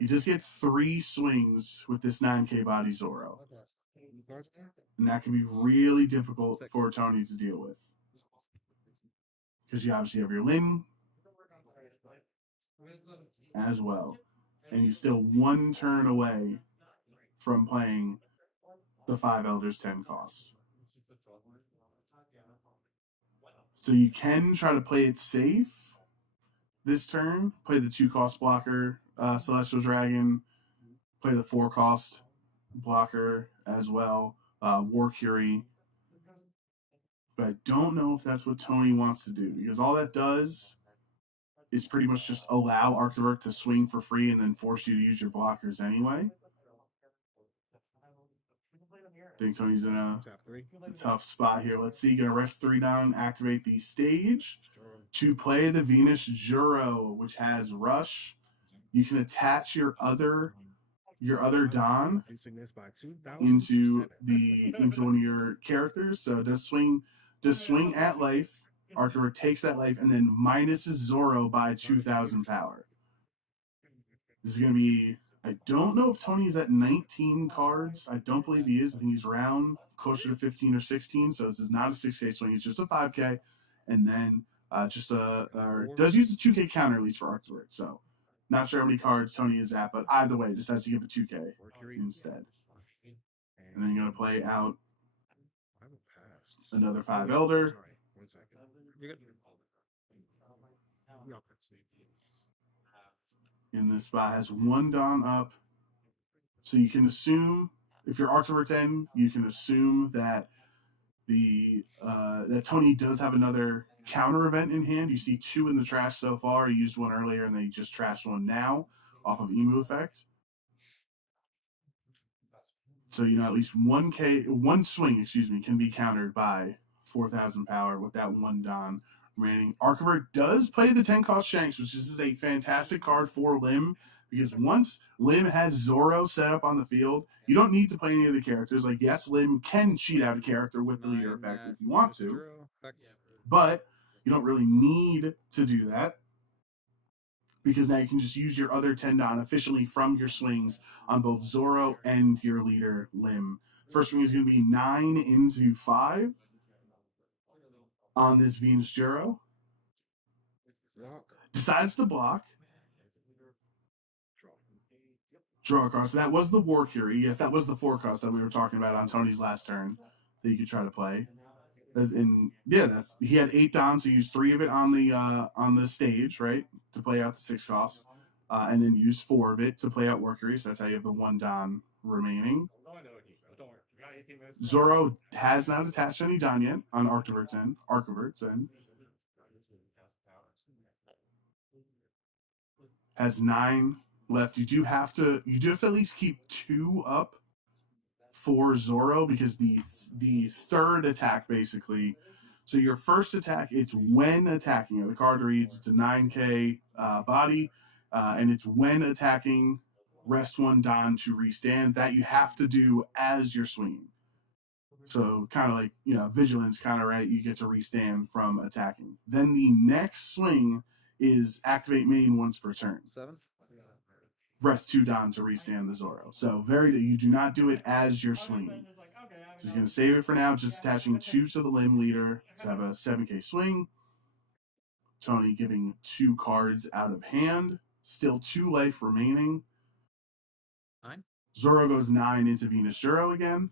you just get 3 swings with this 9K body Zoro. And that can be really difficult for Tony to deal with. Because you obviously have your Lin as well. And you're still 1 turn away from playing the 5 Elders 10 cost. So you can try to play it safe this turn. Play the 2 cost blocker, Celestial Dragon. Play the 4 cost blocker as well, War Curie. But I don't know if that's what Tony wants to do, because all that does is pretty much just allow Arctivert to swing for free and then force you to use your blockers anyway. I think Tony's in a tough spot here. Let's see. Gonna rest 3 down, activate the stage to play the Venus Juro, which has Rush. You can attach your other Don into one of your characters. So does swing at life. Arctivert takes that life and then minuses Zoro by 2,000 power. This is going to be, I don't know if Tony's at 19 cards. I don't believe he is. I think he's around closer to 15 or 16. So this is not a 6K swing. It's just a 5K. And then does use a 2K counter at least for Arctivert. So not sure how many cards Tony is at, but either way, decides to give a 2K instead. And then you're going to play out another 5 Elder. In this spot has 1 Don up. So you can assume, if you're Arctivert's in, you can assume that that Tony does have another counter event in hand. You see 2 in the trash so far. He used 1 earlier and then he just trashed 1 now off of Emu effect. So at least one swing, can be countered by 4,000 power with that 1 Don remaining. Arctivert does play the 10 cost Shanks, which is a fantastic card for Lim, because once Lim has Zoro set up on the field, you don't need to play any of the characters. Like, yes, Lim can cheat out a character with the leader effect if you want to, but you don't really need to do that, because now you can just use your other 10 Don efficiently from your swings on both Zoro and your leader, Lim. First swing is going to be 9 into 5 on this Venus Juro. Decides to block. Draw a card. So that was the War Curie. Yes, that was the 4 cost that we were talking about on Tony's last turn that you could try to play. And yeah, he had 8 Dons, so use 3 of it on the stage, right, to play out the 6 cost, and then use 4 of it to play out War Curie. So that's how you have the 1 Don remaining. Zoro has not attached any Don yet on Arctivert's end. Has 9 left. You do have to at least keep 2 up for Zoro, because the third attack, basically. So your first attack, it's when attacking. The card reads it's a 9K body, and it's when attacking. Rest 1 Don to restand. That you have to do as you're swinging. So kind of like vigilance, kind of right. You get to restand from attacking. Then the next swing is activate main once per turn. 7. rest 2 Don to restand the Zoro. So you do not do it as you're swinging. So he's going to save it for now, just attaching 2 to the limb leader to have a 7k swing. Tony giving 2 cards out of hand. Still 2 life remaining. 9. Zoro goes 9 into Venus Juro again.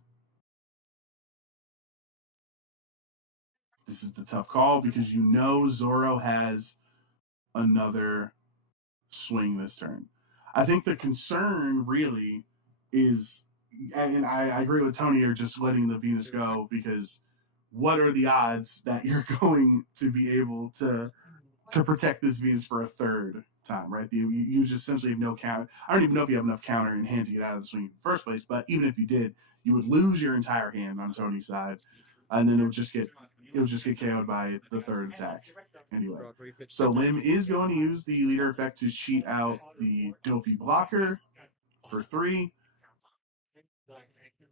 This is the tough call because you know Zoro has another swing this turn. I think the concern really is, and I agree with Tony, you're just letting the Venus go because what are the odds that you're going to be able to protect this Venus for a third time, right? You just essentially have no counter. I don't even know if you have enough counter in hand to get out of the swing in the first place, but even if you did, you would lose your entire hand on Tony's side, and then it would just get KO'd by the third attack. Anyway, so Lim is going to use the leader effect to cheat out the Dofi blocker for 3.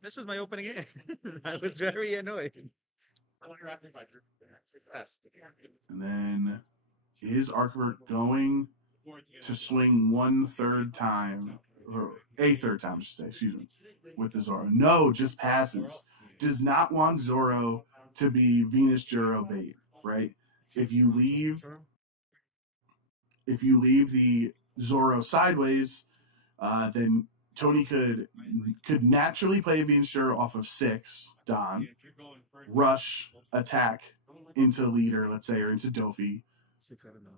This was my opening game. I was very annoyed. Pass. And then is Archivert going to swing 1/3 time, or a third time, I should say, excuse me, with the Zoro? No, just passes. Does not want Zoro to be Venus Juro bait, right? If you leave the Zoro sideways, then Tony could naturally play Venus Juro off of 6 Don, rush, attack into leader, let's say, or into Dofi, 6 out of 9.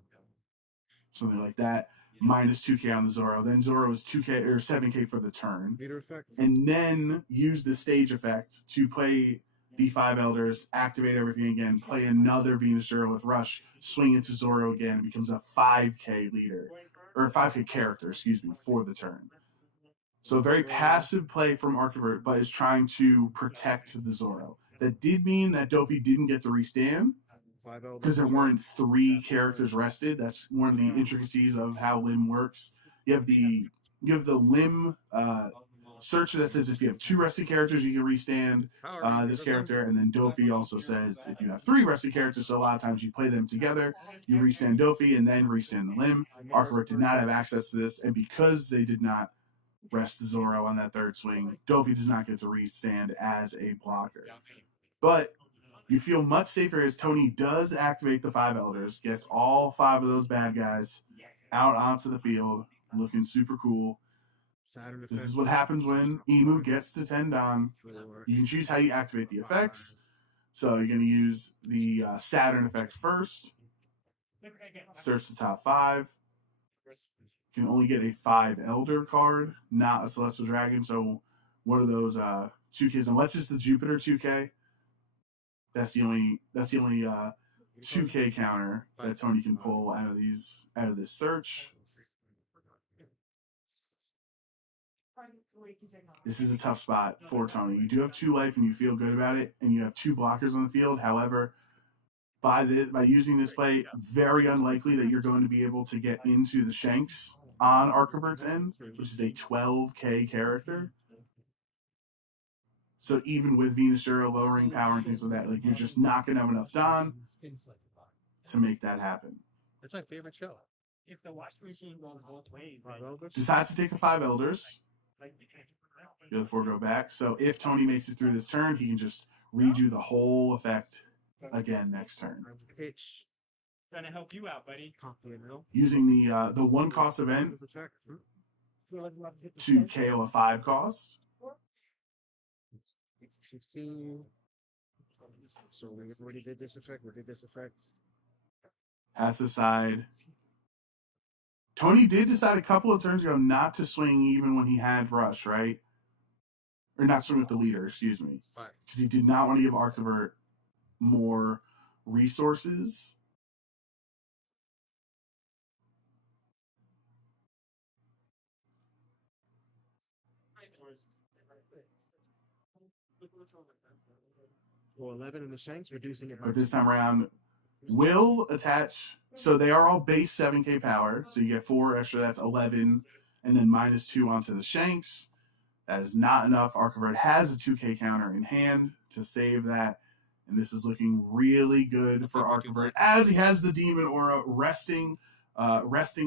something like that, minus 2k on the Zoro. Then Zoro is 2k or 7k for the turn, Leader effect. and then use the stage effect to play the 5 Elders, activate everything again, play another Venus Juro with rush, swing into Zoro again, it becomes a 5k leader, or a 5k character, excuse me, for the turn. So a very passive play from Archivert, but is trying to protect the Zoro. That did mean that Dofi didn't get to restand, because there weren't 3 characters rested. That's one of the intricacies of how Lim works. You have the Lim search that says if you have 2 rested characters, you can restand this character, and then Dofi also says if you have 3 rested characters, so a lot of times you play them together, you restand Dofi and then restand the Lim. Archivert did not have access to this, and because they did not rest the Zoro on that 3rd swing, Dofi does not get to restand as a blocker. But you feel much safer as Tony does activate the 5 Elders, gets all 5 of those bad guys out onto the field, looking super cool. This is what happens when Emu gets to 10 Don. You can choose how you activate the effects. So you're going to use the Saturn effect first. Search the top 5. You can only get a 5 Elder card, not a Celestial Dragon. So one of those 2Ks, unless it's the Jupiter 2K. That's the only 2K counter that Tony can pull out of this search. This is a tough spot for Tony. You do have 2 life and you feel good about it, and you have 2 blockers on the field. However, by using this play, very unlikely that you're going to be able to get into the Shanks on Archivert's end, which is a 12k character. So even with Venus Juro lowering power and things like that, like you're just not going to have enough Don to make that happen. That's my favorite show. If the wash machine goes both ways, Decides to take a 5 Elders. The other 4 go back. So if Tony makes it through this turn, he can just redo the whole effect again next turn. trying to help you out, buddy. Using the 1 cost event to KO a 5 cost. 16. So we already did this effect. Has to decide. Tony did decide a couple of turns ago not to swing even when he had rush, right? Or not swing with the leader, excuse me. Because he did not want to give Archivert more resources. Well, 11 in the Shanks, reducing it by But this time around, will attach. So they are all base 7k power. So you get 4 extra, that's 11. And then minus 2 onto the Shanks. That is not enough. Archivert has a 2k counter in hand to save that. And this is looking really good for Archivert as he has the Demon Aura resting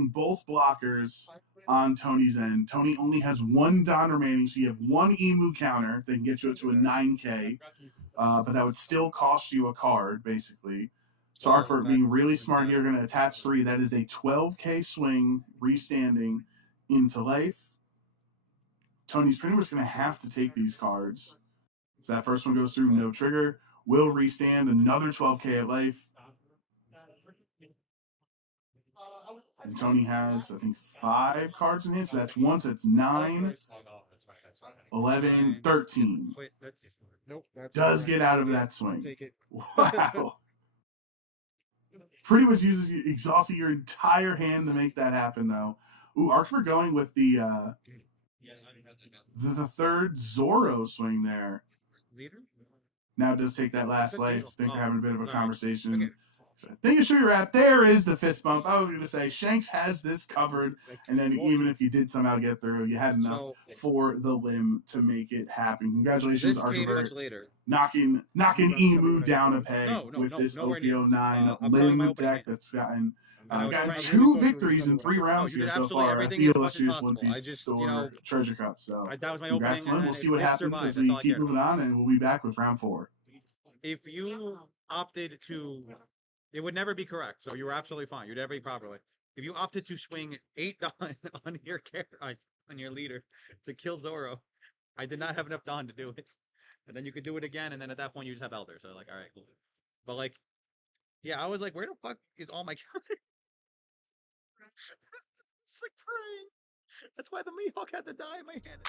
both blockers on Tony's end. Tony only has 1 Don remaining, so you have 1 Emu counter that can get you up to a 9K, but that would still cost you a card, basically. So Arkfort, being really smart here, going to attach 3. That is a 12K swing, restanding into life. Tony's pretty much going to have to take these cards. So that first one goes through, no trigger. Will restand another 12K at life. And Tony has, I think, 5 cards in hand. So that's 1, so that's 9, 11, 13. Wait, that's Nope. That's Does correct. get out of that swing. Take it. Wow. Pretty much exhausting your entire hand to make that happen, though. Ooh, Arkfort going with the third Zorro swing there. leader. Now it does take that last life. I think they're having a bit of a Alright. conversation. Okay. So I think it's your wrap. There is the fist bump. I was going to say Shanks has this covered, and then even if you did somehow get through, you had enough So for the limb to make it happen. Congratulations, this came Arkfort, much later. knocking Emu down a peg No, with this nowhere near. OPO9 I'm telling limb my open deck hand. that's gotten I was gotten trying- 2 victories in 3 rounds you here did so absolutely far at everything the as much as illustrious possible. One I Piece just, Store Treasure Cup. So That was my congrats, opening. Lim. And We'll then see if what this happens survives, as that's we all I keep cared moving about. on, and we'll be back with round 4. If you opted to, it would never be correct. So you were absolutely fine. You did everything properly. If you opted to swing 8 on your character, on your leader to kill Zoro, I did not have enough Dawn to do it. And then you could do it again, and then at that point you just have Elder. So like, all right, cool. But like, yeah, I was like, where the fuck is all my counter? It's like praying. That's why the Mihawk had to die in my hand.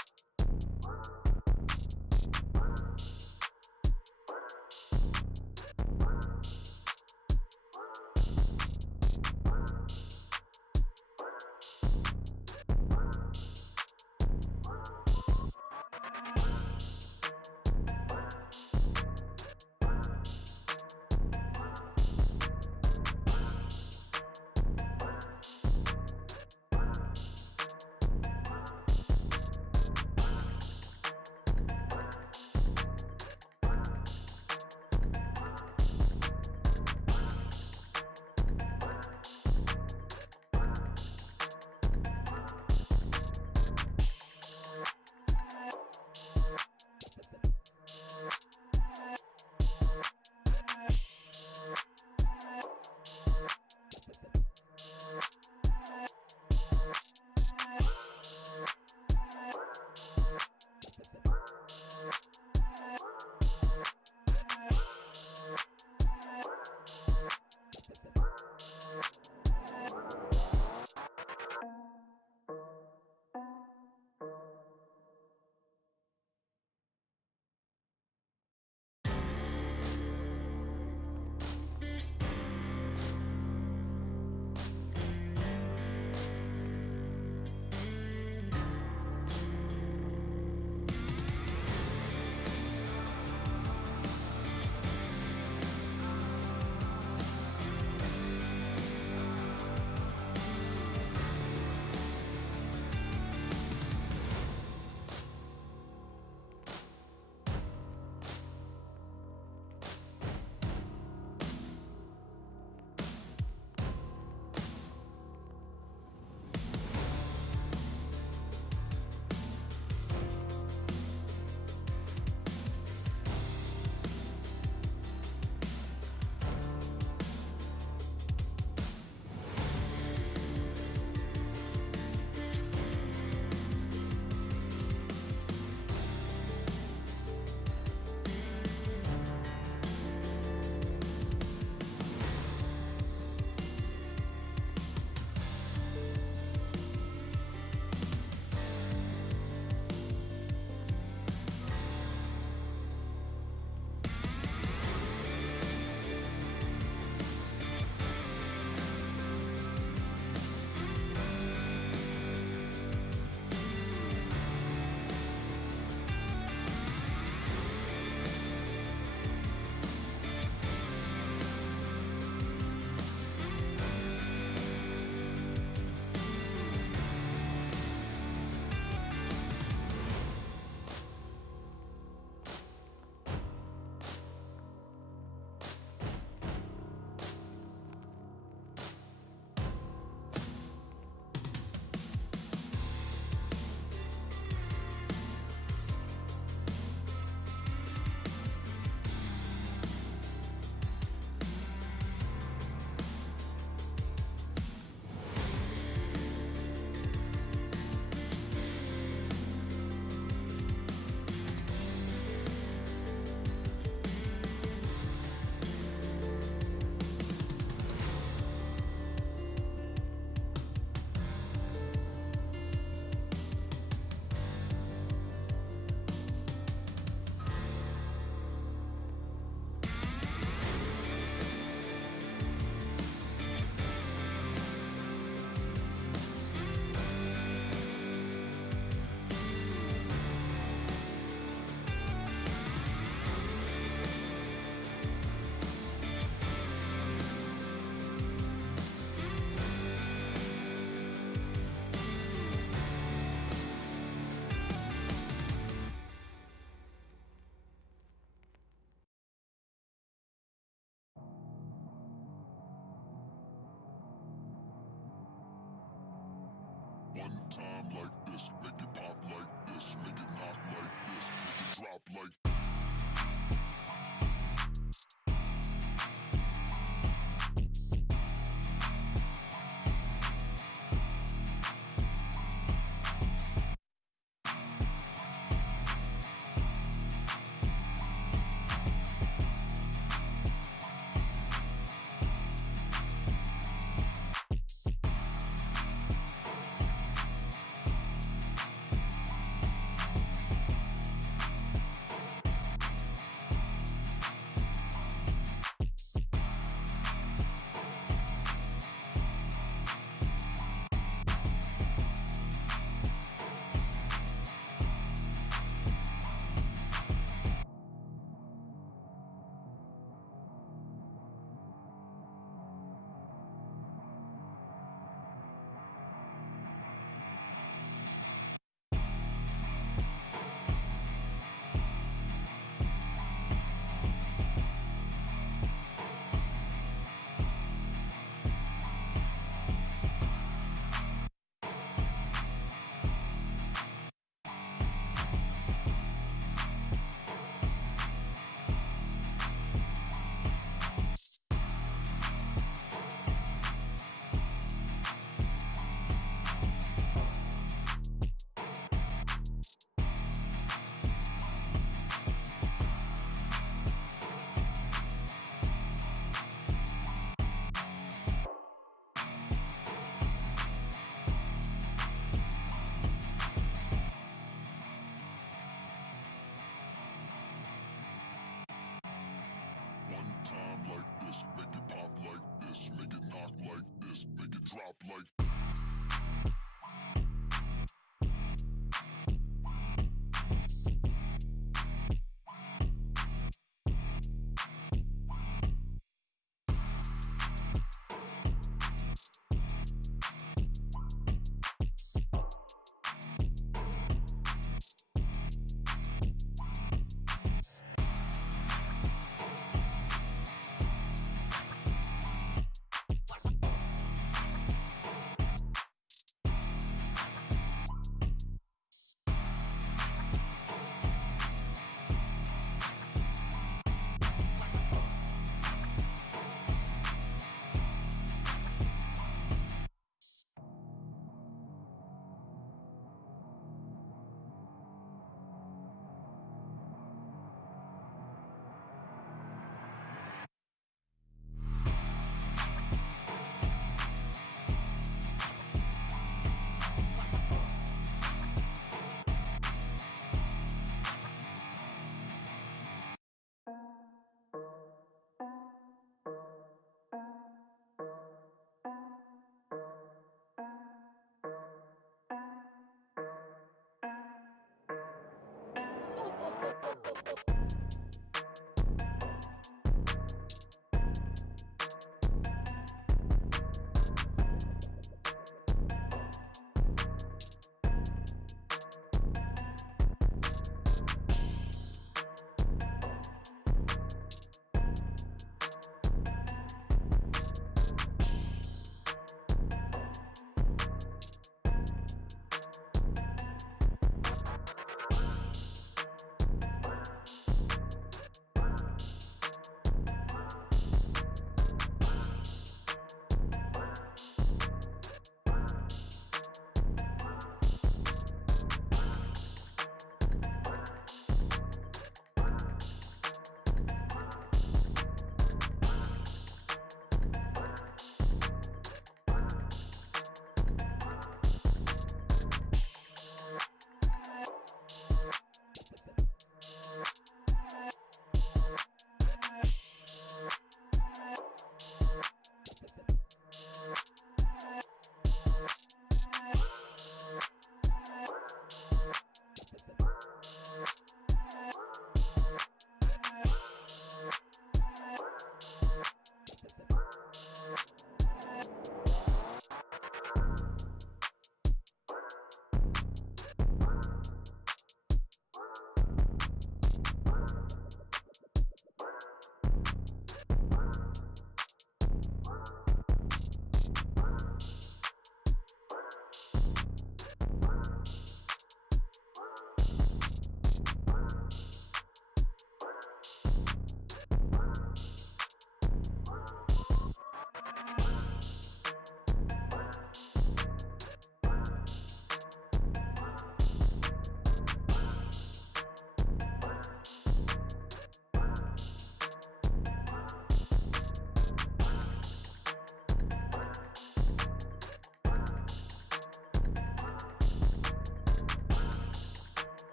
One time like this, make it pop like this, make it knock like this, make it drop like.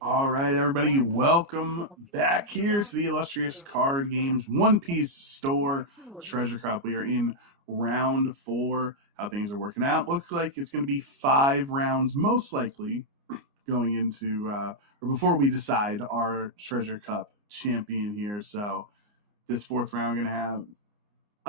All right, everybody, welcome back here to the illustrious Card Games One Piece Store Treasure Cup. We are in round 4. How things are working out. Looks like it's going to be 5 rounds, most likely, going into, or before we decide our Treasure Cup champion here. So this 4th round, we're going to have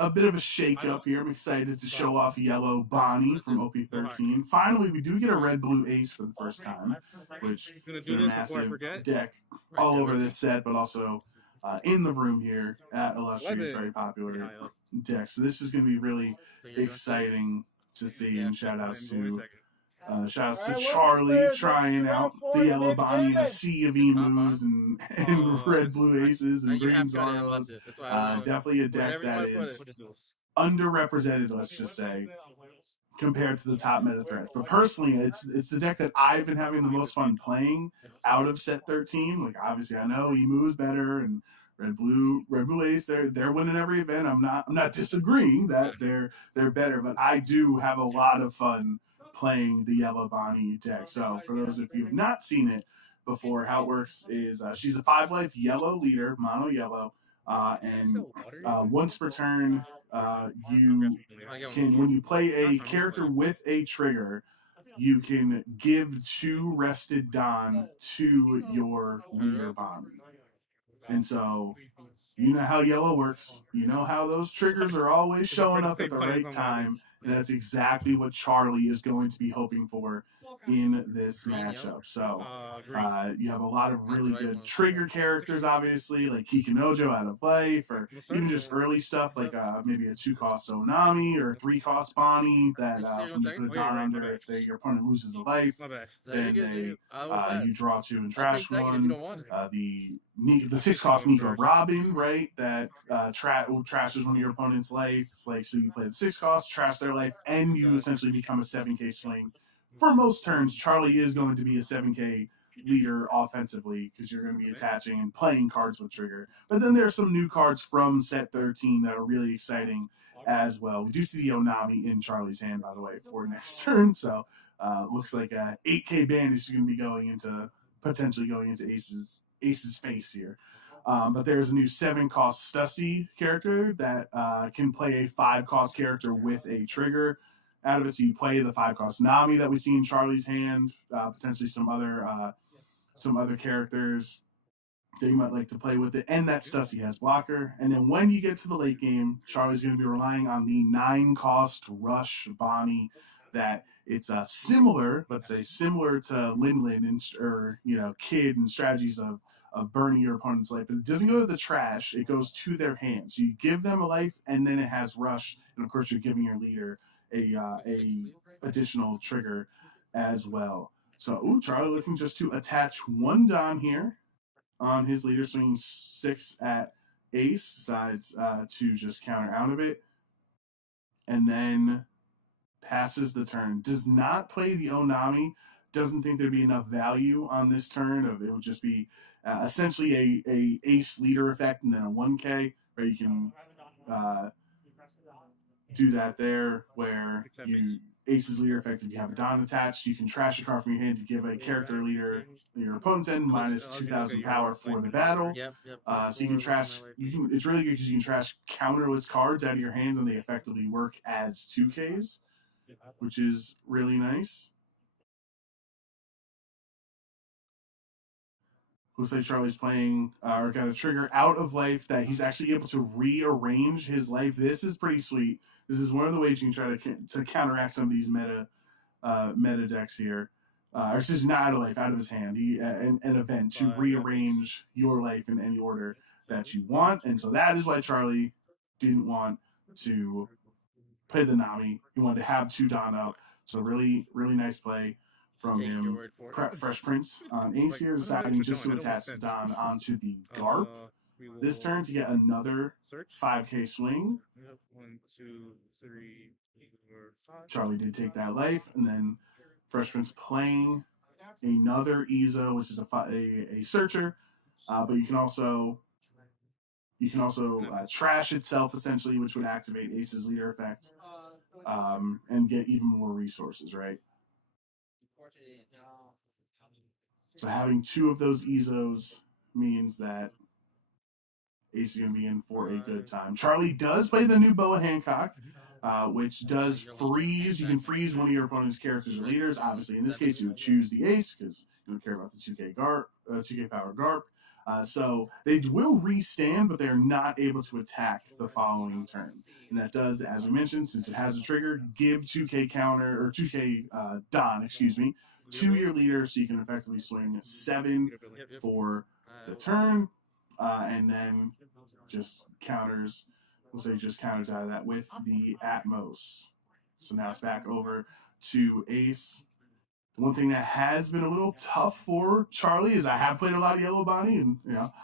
a bit of a shake-up here. I'm excited to show off Yellow Bonnie from OP13. Finally, we do get a red-blue ace for the first time, which Gonna is do a this before I massive forget. deck all over this set, but also in the room here at Illustrious, 11. very popular Yeah, I love deck. So this is going to be really So you're doing exciting to see, Yeah, and shout-outs to Alright, Charlie trying out the Yellow Bonnie in a sea of emus and red blue aces and you green have got it and left Zorros. it. That's why I don't know. Definitely a deck Wherever you that wanna put is it. underrepresented, let's just say, compared to the top meta threats. But personally, it's the deck that I've been having the most fun playing out of set 13. Like obviously I know Emu is better and red blue ace, they're winning every event. I'm not disagreeing that they're better, but I do have a lot of fun playing the Yellow Bonnie deck. So for those of you who have not seen it before, how it works is she's a 5-life yellow leader, mono yellow, and once per turn, you can, when you play a character with a trigger, you can give 2 rested Don to your leader Bonnie. And so you know how yellow works. You know how those triggers are always showing up at the right time. And that's exactly what Charlie is going to be hoping for in this matchup. So you have a lot of really good trigger characters, obviously, like Kikinojo out of life, or even just early stuff like maybe a 2-cost Onami or a 3-cost Bonnie that when you put a Don under, if your opponent loses a life, then you draw 2 and trash 1. The 6-cost Nico Robin, right? That trashes one of your opponent's life. Like, so you play the 6-cost, trash their life, and you essentially become a 7K swing. For most turns, Charlie is going to be a 7K leader offensively because you're going to be attaching and playing cards with trigger. But then there are some new cards from set 13 that are really exciting as well. We do see the Onami in Charlie's hand, by the way, for next turn. So looks like a 8K bandage is going to be potentially going into Ace's face here. But there's a new 7-cost Stussy character that can play a 5-cost character with a trigger out of it. So you play the 5-cost Nami that we see in Charlie's hand, potentially some other characters that you might like to play with it, and that Stussy has blocker. And then when you get to the late game, Charlie's going to be relying on the 9-cost Rush Bonnie that it's similar, let's say similar to Lin or Kid and strategies of burning your opponent's life, but it doesn't go to the trash, it goes to their hands. So you give them a life, and then it has Rush, and of course you're giving your leader a additional trigger as well. So Charlie looking just to attach 1 Don here on his leader, swinging 6 at Ace, decides to just counter out of it, and then passes the turn. Does not play the Onami. Doesn't think there'd be enough value on this turn. It would just be essentially a Ace leader effect and then a 1K where you can do that there, where you Ace's leader effect, if you have a Don attached, you can trash a card from your hand to give a character leader your opponent's end minus 2,000 power for the battle. So you can trash. It's really good because you can trash counterless cards out of your hand, and they effectively work as 2Ks, which is really nice. Looks like Charlie's playing or got a trigger out of life that he's actually able to rearrange his life. This is pretty sweet. This is one of the ways you can try to counteract some of these meta decks here. Or excuse me, not out of life, out of his hand. An event to rearrange your life in any order that you want. And so that is why Charlie didn't want to play the Nami. He wanted to have 2 Don up. So really, really nice play from him. Fresh Prince on Ace here, deciding just to attach the Don onto the Garp this turn to get another 5K swing. 1, 2, 3, 4, 5. Charlie did take that life, and then Fresh Prince playing another Izo, which is a searcher, but you can also trash itself essentially, which would activate Ace's leader effect, and get even more resources, right? So having 2 of those Ezos means that Ace is going to be in for a good time. Charlie does play the new Boa Hancock, which does freeze. You can freeze one of your opponent's characters or leaders. Obviously, in this case, you would choose the Ace because you don't care about the 2K power Garp. So they will restand, but they're not able to attack the following turn. And that does, as we mentioned, since it has a trigger, give 2K counter or 2K Don, excuse me, to your leader, so you can effectively swing 7 for the turn, and then just counters. We'll say just counters out of that with the Atmos. So now it's back over to Ace. One thing that has been a little tough for Charlie is I have played a lot of Yellow Bonnie, and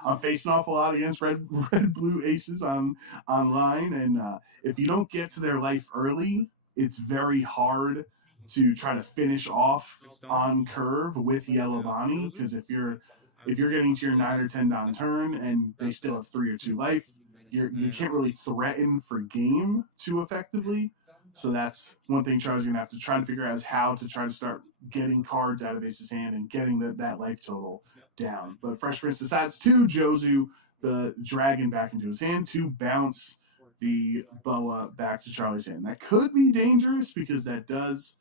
I'm facing off a lot against red blue aces online. And if you don't get to their life early, it's very hard to try to finish off on curve with Yellow Bonnie, because if you're getting to your 9 or 10 down turn and they still have 3 or 2 life, you can't really threaten for game too effectively. So that's one thing Charlie's gonna have to try to figure out, is how to try to start getting cards out of Ace's hand and getting that life total down. But Fresh Prince decides to Jozu the dragon back into his hand to bounce the Boa back to Charlie's hand. That could be dangerous because that does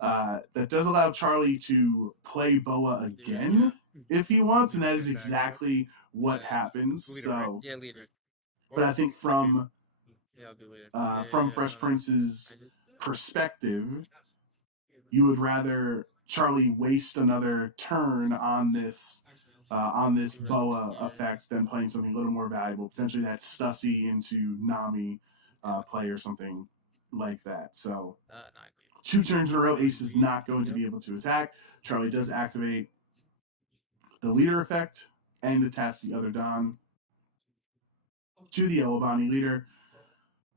allow Charlie to play Boa again if he wants, and that is exactly what happens. So, Yeah, leader. but I think from Yeah, I'll do later. from Fresh Prince's perspective, you would rather Charlie waste another turn on this Boa effect than playing something a little more valuable, potentially that Stussy into Nami play or something like that. So 2 turns in a row, Ace is not going to be able to attack. Charlie does activate the leader effect and attach the other Don to the Yellow Bonnie leader,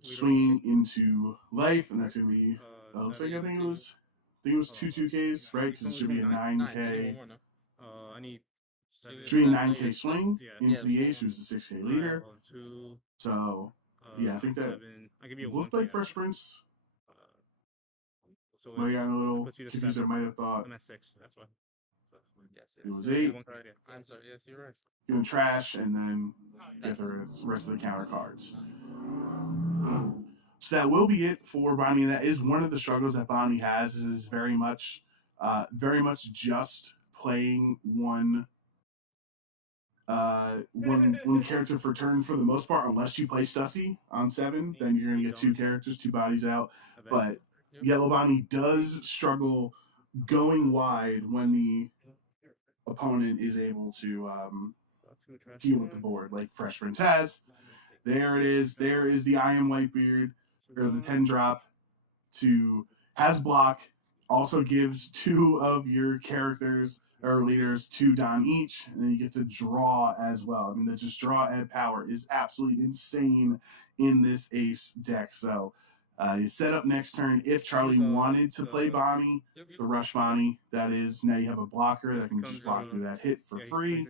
swinging into life, and that's going to be, looks like I think it was 2 2Ks, right? Because it should be a 9K. I need. Should be a 9K swing into the Ace, who's the 6K leader. So, yeah, I think that looked like Fresh Prince. Might have gotten a little confused. I might have thought I'm at 6. That's why. it was 8. I'm sorry. Yes, you're right. Gonna trash and then get the rest of the counter cards. So that will be it for Bonnie. That is one of the struggles that Bonnie has, is very much just playing one character for turn for the most part. Unless you play Stussy on 7, then you're gonna get 2 characters, 2 bodies out. But Yellow Bonnie does struggle going wide when the opponent is able to deal with the board like Fresh Prince has. There it is. There is the I Am Whitebeard, or the 10 drop, has block, also gives 2 of your characters or leaders 2 Don each, and then you get to draw as well. I mean, the just draw add power is absolutely insane in this Ace deck. So you set up next turn. If Charlie wanted to play Bonnie, the Rush Bonnie, that is, now you have a blocker that can just block through that hit for free.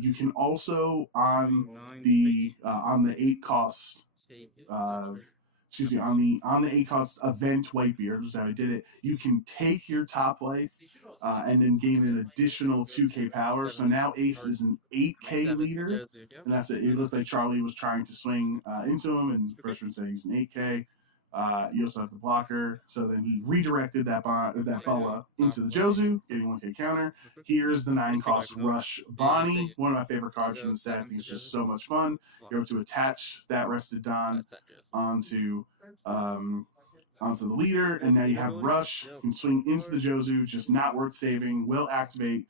You can also on the 8 cost on the 8 cost event Whitebeard, which is how I did it, you can take your top life and then gain an additional 2K power. So now Ace is an 8K leader, and that's it. It looks like Charlie was trying to swing into him, and Freshman said he's an 8K. You also have the blocker, so then he redirected that Boa into the Jozu, getting 1K counter. Here's the 9 cost Rush Bonnie, one of my favorite cards from the set. I think it's just so much fun. You're able to attach that rested Don onto the leader, and now you have Rush. You can swing into the Jozu, just not worth saving. Will activate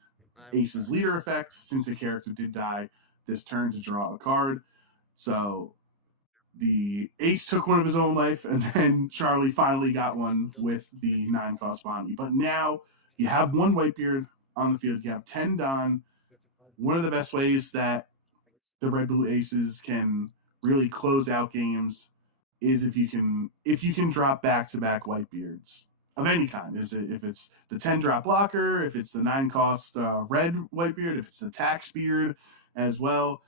Ace's leader effect since the character did die this turn to draw a card. So the Ace took one of his own life, and then Charlie finally got one with the 9 cost Bonnie. But now you have 1 Whitebeard on the field. You have 10 Don. One of the best ways that the Red Blue Aces can really close out games is if you can drop back-to-back Whitebeards of any kind. If it's the 10 drop blocker, if it's the 9 cost red Whitebeard, if it's the tax beard as well.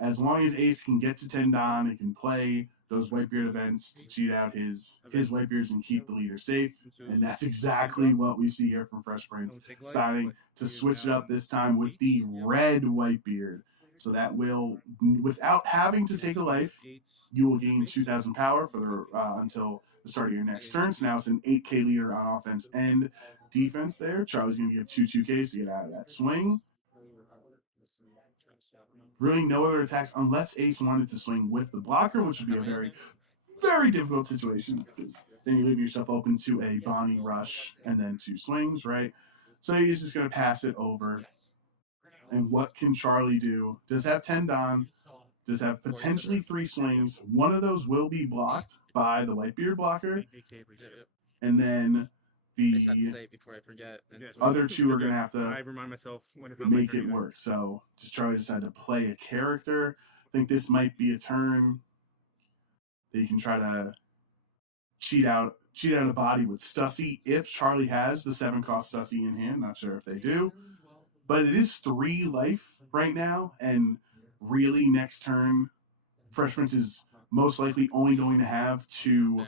As long as Ace can get to 10 Don, it can play those Whitebeard events to cheat out his Whitebeards and keep the leader safe. And that's exactly what we see here from Fresh Prince, deciding to switch it up this time with the red Whitebeard. So that will, without having to take a life, you will gain 2,000 power for the until the start of your next turn. So now it's an 8k leader on offense and defense there. Charlie's going to give 2/2ks to get out of that swing. Really no other attacks unless Ace wanted to swing with the blocker, which would be a very, very difficult situation because then you leave yourself open to a Bonnie rush and then 2 swings, right? So he's just going to pass it over. And what can Charlie do? Does have 10 Don, does have potentially 3 swings. One of those will be blocked by the Whitebeard blocker. And then I just have to the say it before I forget. other 2 are going to have to I remind myself when it's not my make turn it either. work. So just Charlie decided to play a character. I think this might be a turn that you can try to cheat out a body with Stussy if Charlie has the 7-cost Stussy in hand. Not sure if they do. But it is 3 life right now, and really next turn, Fresh Prince is most likely only going to have 2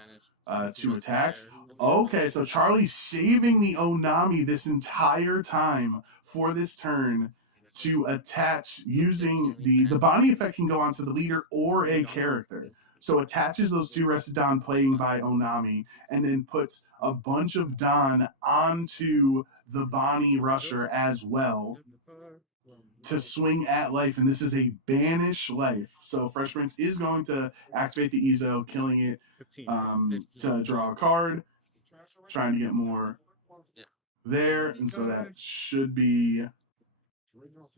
attacks. Okay, so Charlie's saving the Onami this entire time for this turn to attach using the Bonnie effect can go onto the leader or a character. So attaches those 2 rested Don playing by Onami and then puts a bunch of Don onto the Bonnie Rusher as well to swing at life, and this is a banish life. So Fresh Prince is going to activate the Ezo, killing it 15. to draw a card, trying to get more there, and so that should be,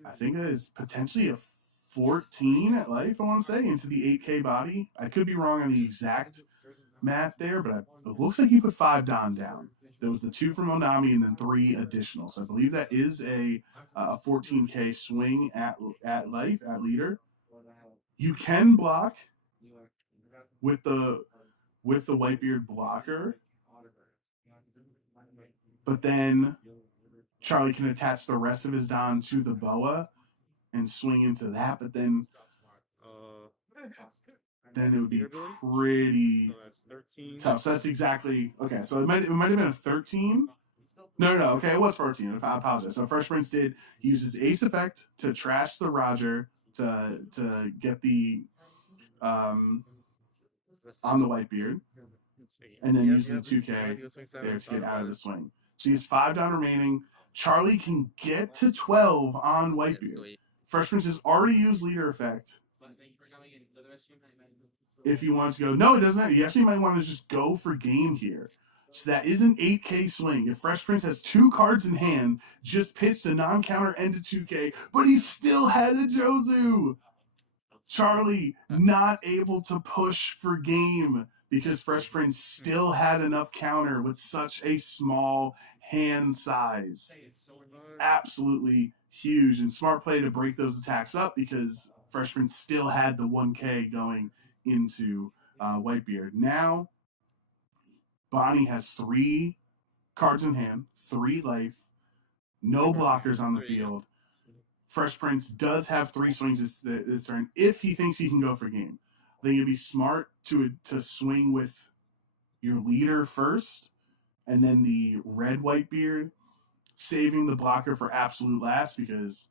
I think that is potentially a 14 at life, I want to say, into the 8k body. I could be wrong on the exact math there, but it looks like he put 5 Don down. There was the 2 from Onami and then 3 additional. So I believe that is a 14k swing at life, at leader. You can block with the Whitebeard blocker, but then Charlie can attach the rest of his Don to the boa and swing into that, but then it would be pretty tough. So that's exactly okay. So it might have been a 13. No. Okay, it was 14. I apologize. So Fresh Prince did use his Ace effect to trash the Roger to get the on the Whitebeard, and then use the 2K there to get out of the swing. So he has 5 down remaining. Charlie can get to 12 on Whitebeard. Fresh Prince has already used leader effect. If he wants to go, no, it doesn't. You actually might want to just go for game here. So that is an 8k swing. If Fresh Prince has 2 cards in hand, just pitched a non-counter end to 2k, but he still had a Jozu. Charlie not able to push for game because Fresh Prince still had enough counter with such a small hand size. Absolutely huge and smart play to break those attacks up because Fresh Prince still had the 1k going into Whitebeard. Now, Bonnie has 3 cards in hand, 3 life, no blockers on the field. Fresh Prince does have 3 swings this turn if he thinks he can go for game. I think it'd be smart to swing with your leader first, and then the red Whitebeard, saving the blocker for absolute last because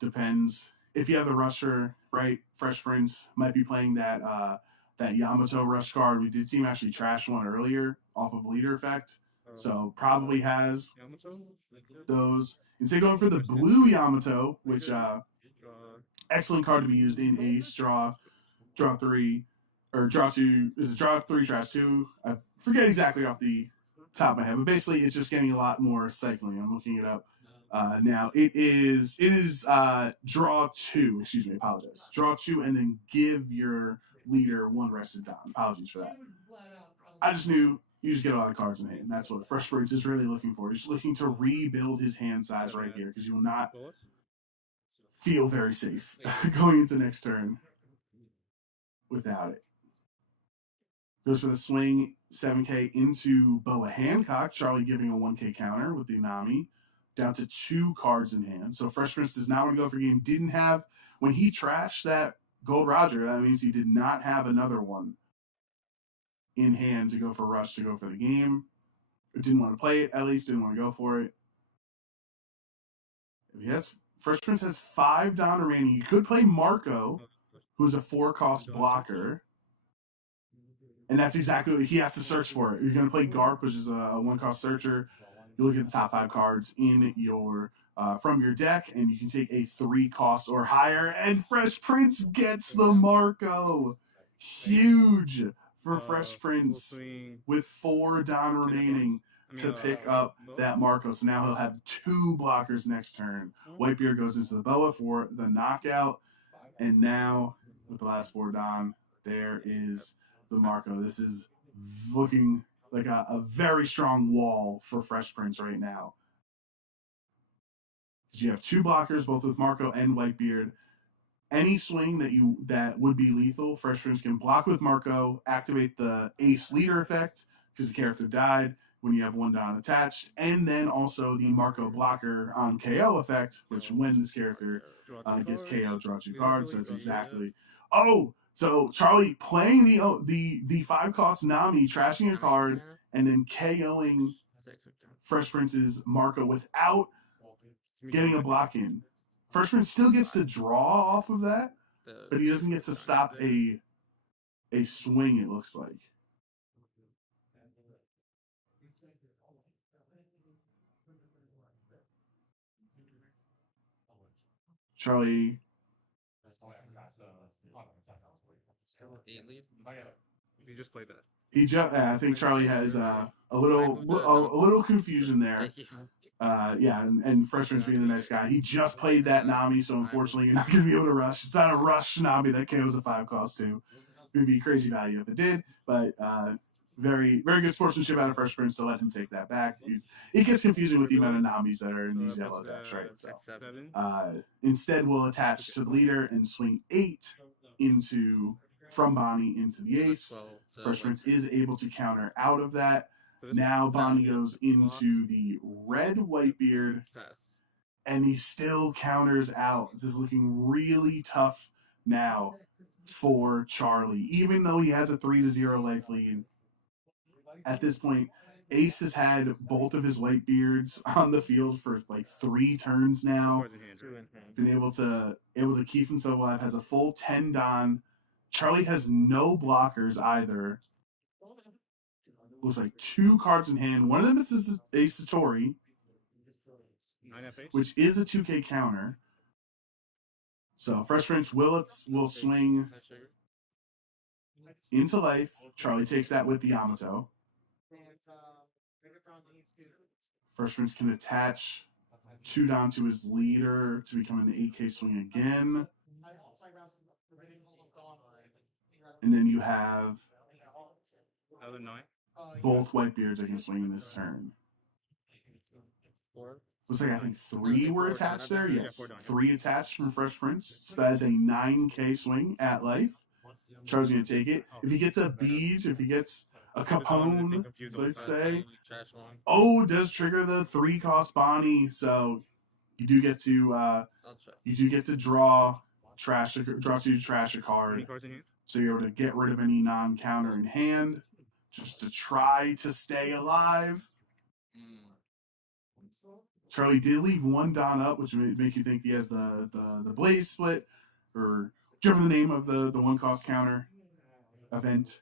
depends if you have the rusher, right? Fresh Prince might be playing that Yamato rush card. We did see him actually trash one earlier off of leader effect, so probably has those. Instead of going for the blue Yamato, which excellent card to be used in Ace, draw 3, or draw 2, is it draw 3, trash 2? I forget exactly off the top of my head, but basically it's just getting a lot more cycling. I'm looking it up now. It is draw 2, excuse me, apologize. Draw 2 and then give your leader 1 rested Don. Apologies for that. I just knew you just get a lot of cards in hand. That's what Fresh Prince is really looking for. He's looking to rebuild his hand size right here because you will not feel very safe going into next turn without it. Goes for the swing, 7k into Boa Hancock. Charlie giving a 1k counter with the Nami. Down to 2 cards in hand. So Fresh Prince does not want to go for game. Didn't have, when he trashed that Gold Roger, that means he did not have another one in hand to go for rush, to go for the game. Or didn't want to play it, at least didn't want to go for it. If he has Fresh Prince has 5 Don remaining. You could play Marco, who's a 4-cost blocker. And that's exactly what he has to search for. You're going to play Garp, which is a 1-cost searcher. You look at the top 5 cards in your from your deck, and you can take a 3-cost or higher, and Fresh Prince gets the Marco. Huge for Fresh Prince with 4 Don remaining to pick up that Marco. So now he'll have 2 blockers next turn. Whitebeard goes into the Boa for the knockout, and now with the last 4 Don, there is the Marco. This is looking like a very strong wall for Fresh Prince right now. You have 2 blockers, both with Marco and Whitebeard. Any swing that would be lethal, Fresh Prince can block with Marco, activate the Ace Leader effect because the character died when you have 1 Don attached, and then also the Marco blocker on KO effect, which when this character gets KO, draw 2 cards. So that's exactly. Oh, so Charlie playing the 5-cost Nami, trashing a card, and then KOing Fresh Prince's Marco without getting a block in. Fresh Prince still gets to draw off of that, but he doesn't get to stop a swing, it looks like. Charlie. He just played that. I think Charlie has a little confusion there. And Fresh Prince being a nice guy. He just played that Nami, so unfortunately you're not going to be able to rush. It's not a rush Nami that KOs a 5-cost too. It would be crazy value if it did, but very, very good sportsmanship out of Fresh Prince to let him take that back. It gets confusing with the amount of Namis that are in these yellow decks, right? So instead we'll attach to the leader and swing 8 from Bonnie into the Ace. Fresh Prince is able to counter out of that. Now Bonnie goes into the red Whitebeard, and he still counters out. This is looking really tough now for Charlie, even though he has a 3-0 life lead. At this point, Ace has had both of his Whitebeards on the field for like 3 turns now. Been able to keep himself alive. Has a full 10 Don. Charlie has no blockers either. Looks like 2 cards in hand. One of them is a Satori, which is a 2K counter. So Fresh Prince will swing into life. Charlie takes that with the Yamato. Fresh Prince can attach 2 Don to his leader to become an 8K swing again. And then you have both Whitebeards that can swing in this turn. Looks like I think 3 were attached there. Yes, 3 attached from Fresh Prince. So that is a 9K swing at life. Charlie's going to take it. If he gets a Beej, if he gets a Capone, so let's say, does trigger the 3-cost Bonnie. So you do get to draw to trash a card. So you're able to get rid of any non-counter in hand, just to try to stay alive. Charlie did leave 1 Don up, which would make you think he has the Blaze Split, or whichever the name of the 1-cost counter event,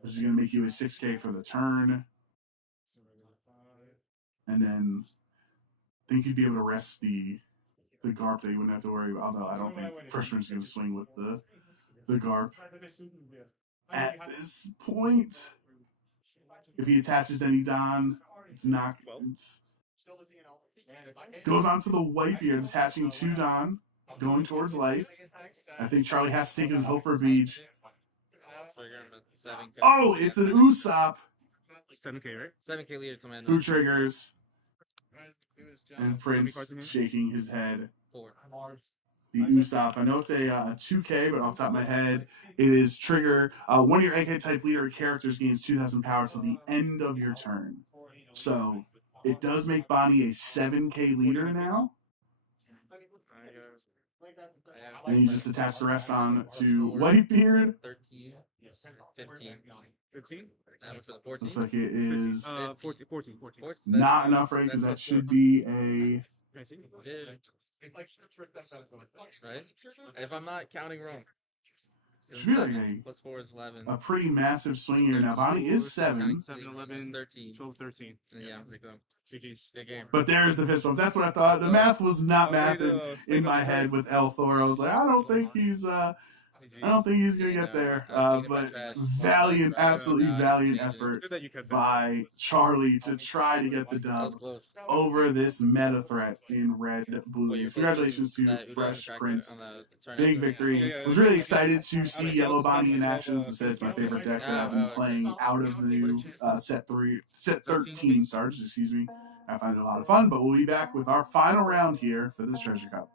which is going to make you a 6K for the turn. And then I think you'd be able to rest the Garp that you wouldn't have to worry about, although I don't think Fresh Prince is going to swing with the Garp. At this point, if he attaches any Don, it's not. Goes on to the Whitebeard, attaching 2 Don, going towards life. I think Charlie has to take his hope for Beej. Oh, it's an Usopp. 7K, right? 7K leader to man. Who triggers? And Prince shaking his head. The Usopp. I know it's a 2K, but off the top of my head, it is trigger. One of your AK type leader characters gains 2,000 power till the end of your turn. So it does make Bonnie a 7K leader now. And you just attach the rest on to Whitebeard. 13, 15. 15? For the 14. Looks like it is 14. not enough, right? Because that should be a. Can I see? Right? If I'm not counting wrong. Should be like a Plus 4 is 11. a pretty massive swing here. Now, Bonnie is 7. 7, 11, 13. 12, 13. Yeah, pick them. GG's. Good game. But there's the fist bump. That's what I thought. The math was not mathing in my head with El Thor. I was like, I don't think he's gonna get there. But valiant, absolutely valiant effort Good that you kept that. by Charlie to try to get the That dub was close. over this meta threat in red blue. Congratulations to Fresh Prince. Big victory. Was really excited to see Yellow Bonnie in action. As I said, it's my favorite deck that I've been playing out of the new set 13 starts. Excuse me. I find it a lot of fun. But we'll be back with our final round here for this Treasure Cup.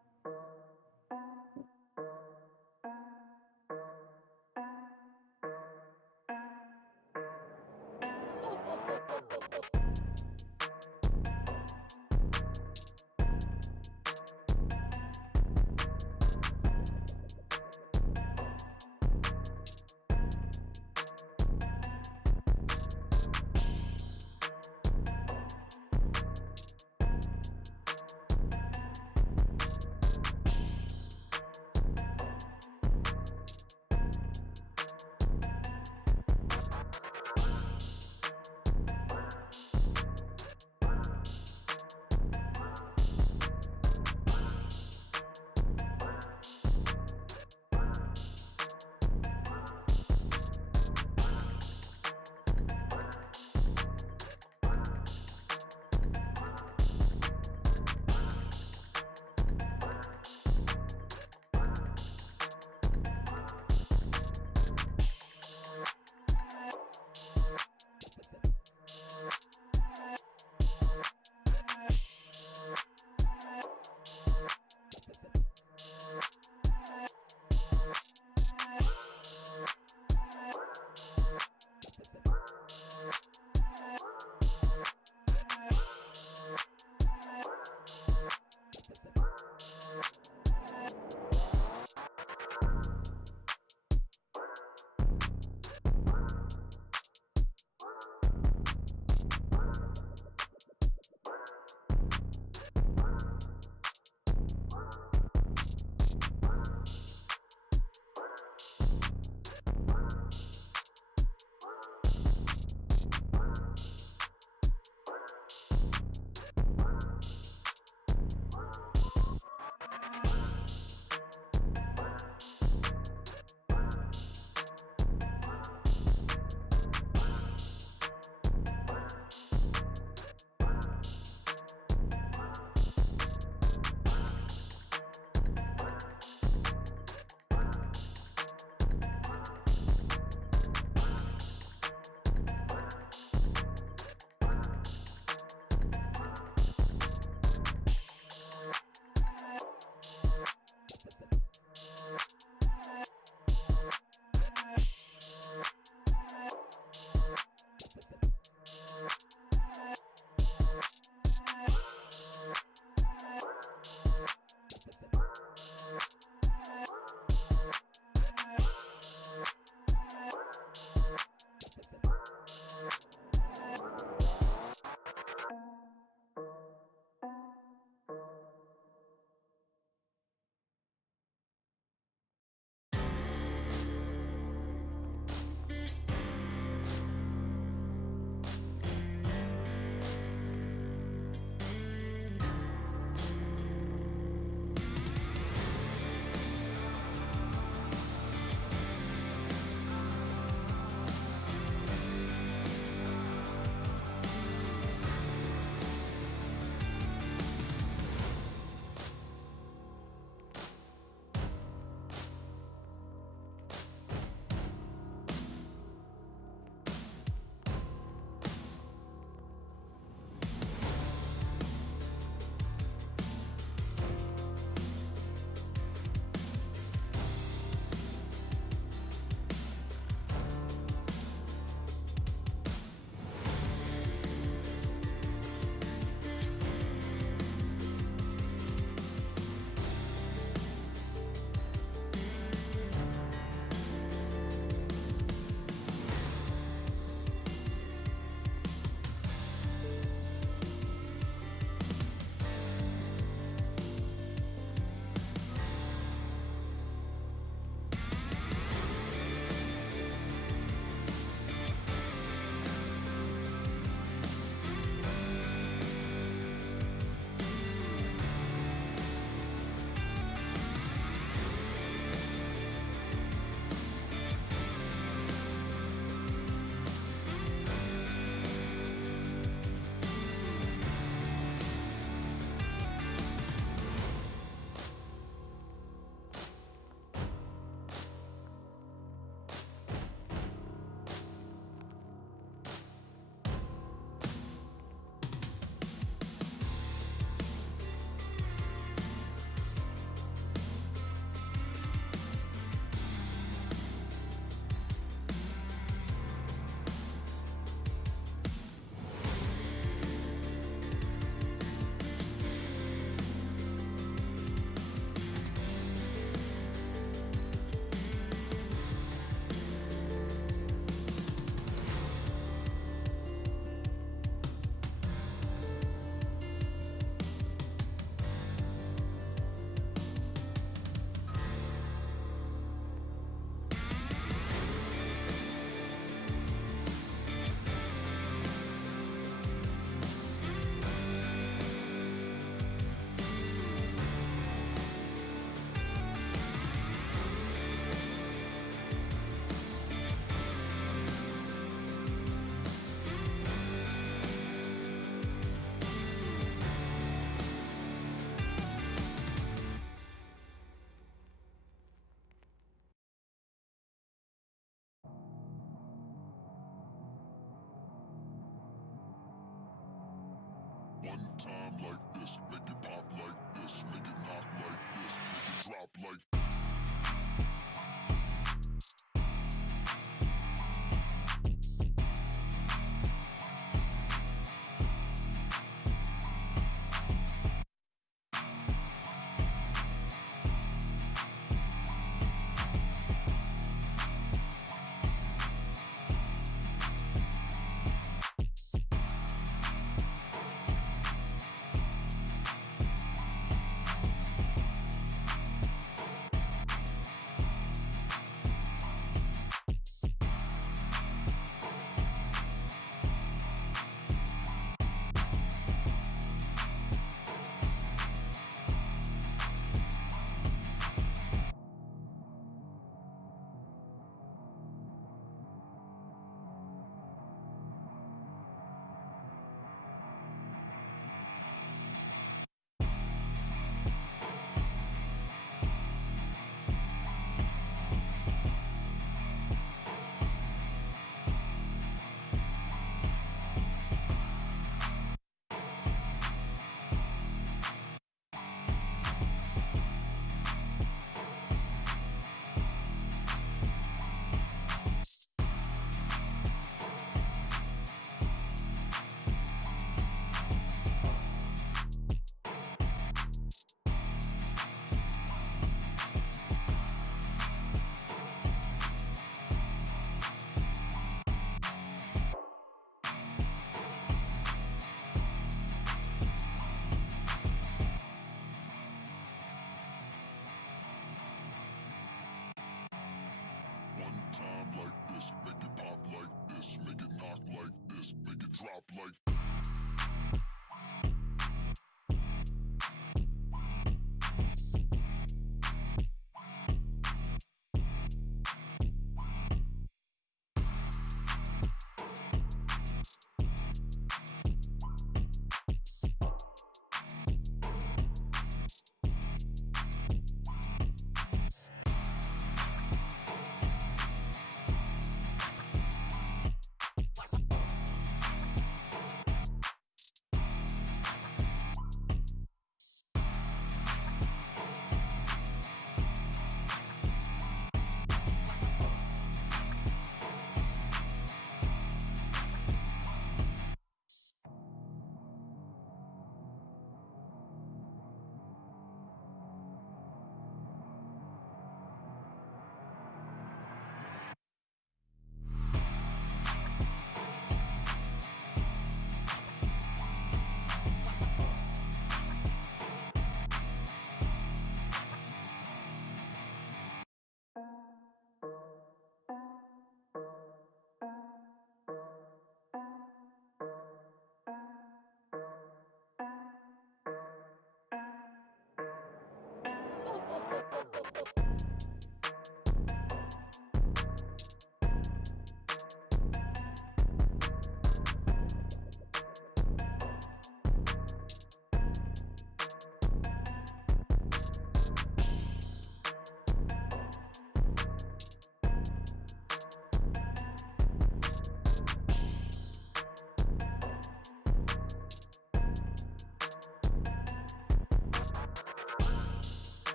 like this, make it pop like this, make it knock like this, make it drop like. One time like this, make it pop like this, make it knock like this, make it drop like.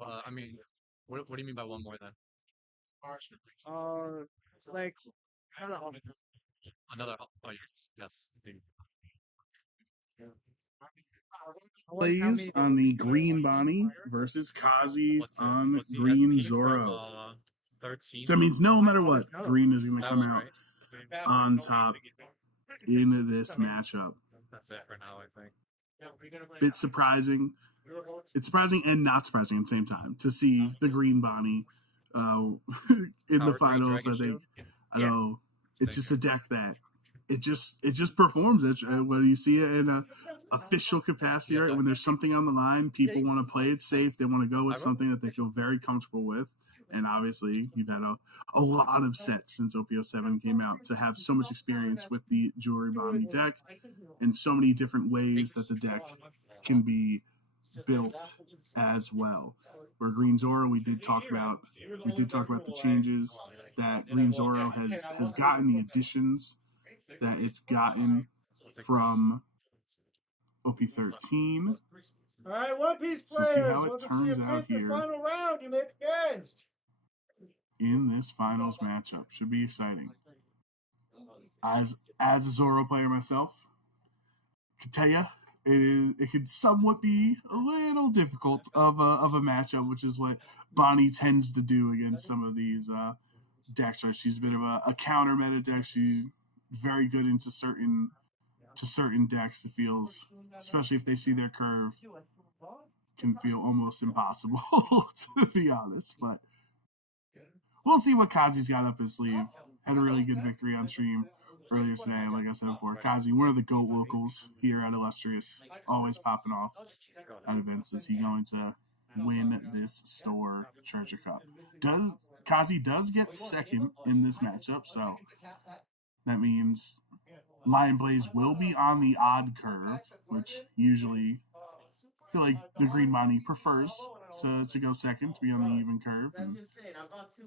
I mean, what do you mean by one more then? Like, I don't know. Another. Oh yes. Dude. Plays on the green Bonnie versus Kazi on What's the green SP Zoro. from 13? That means no matter what, green is going to That come one, out right? on top in this matchup. That's it for now, I think. Bit surprising. It's surprising and not surprising at the same time to see the green Bonnie in the Power Green finals. Dragon I think. Shield? I know it's Same just a deck that it just performs. When you see it in a official capacity, Yeah, right? that- When there's something on the line, people want to play it safe. They want to go with something that they feel very comfortable with. And obviously, you've had a lot of sets since OPO7 came out to have so much experience with the Jewelry Bonnie deck and so many different ways that the deck can be built as well. Where Green Zoro, we did talk about the changes that Green Zoro has gotten, the additions that it's gotten from OP13. All right, One Piece So see players, how it welcome to turns your out fifth and here final round. You may begin. in this finals matchup. Should be exciting. As a Zoro player myself, I can tell you it could somewhat be a little difficult of a matchup, which is what Bonnie tends to do against some of these decks. Right? She's a bit of a counter meta deck. She's very good into certain decks. It feels, especially if they see their curve, can feel almost impossible to be honest. But we'll see what Kazi's got up his sleeve. Had a really good victory on stream earlier today. Like I said before, Kazi, one of the GOAT locals here at Illustrious, always popping off at events. Is he going to win this store Treasure Cup? Kazi does get second in this matchup, so that means Lion Blaze will be on the odd curve, which usually I feel like the Green Bonnie prefers to go second, to be on the even curve. And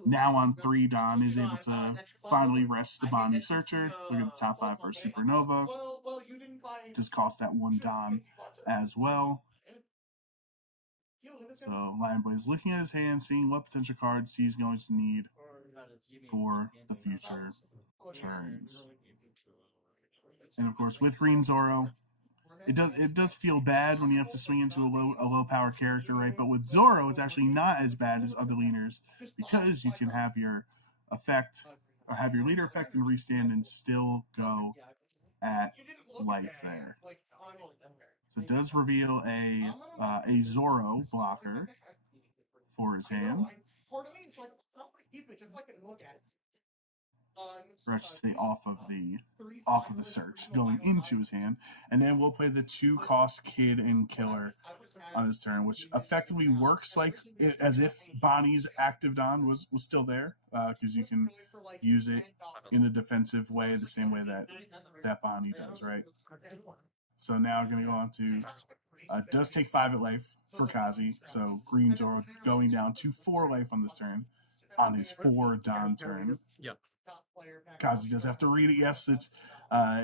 now on 3, Don is able to finally rest the Bonnie Searcher. Look at the top 5 for Supernova. Just cost that 1 Don as well. So Lion Blaze looking at his hand, seeing what potential cards he's going to need for the future turns. And of course, with Green Zoro, it does feel bad when you have to swing into a low power character, right? But with Zoro, it's actually not as bad as other leaners because you can have your effect or have your leader effect and restand and still go at life there. So it does reveal a Zoro blocker for his hand. Or I should say off of the search, going into his hand. And then we'll play the 2-cost Kid and Killer on this turn, which effectively works like as if Bonnie's active Don was still there, because you can use it in a defensive way, the same way that Bonnie does, right? So now we're going to go on to does take 5 at life for Kazi. So Green Zoro going down to 4 life on this turn on his 4 Don turn. Yep. Kazi does have to read it. Yes, it's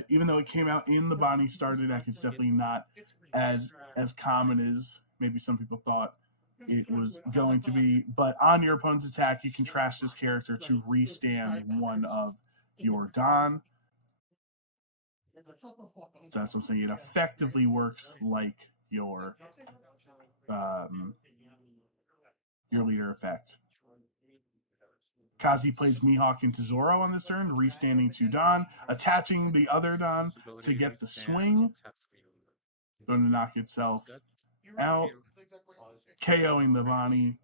even though it came out in the Bonnie starter deck, it's definitely not as common as maybe some people thought it was going to be. But on your opponent's attack, you can trash this character to restand one of your Don. So that's what I'm saying. It effectively works like your leader effect. Kazi plays Mihawk into Zoro on this turn, restanding to Don, attaching the other Don to get the swing. Going to knock itself out, KOing the Bonnie,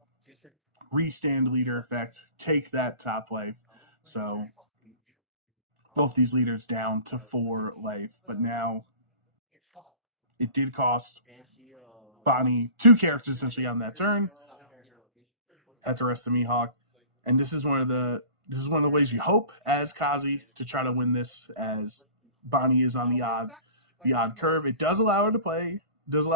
restand leader effect, take that top life. So both these leaders down to 4 life, but now it did cost Bonnie 2 characters essentially on that turn. Had to rest the Mihawk. And this is one of the ways you hope as Kazi to try to win this, as Bonnie is on the odd curve. It does allow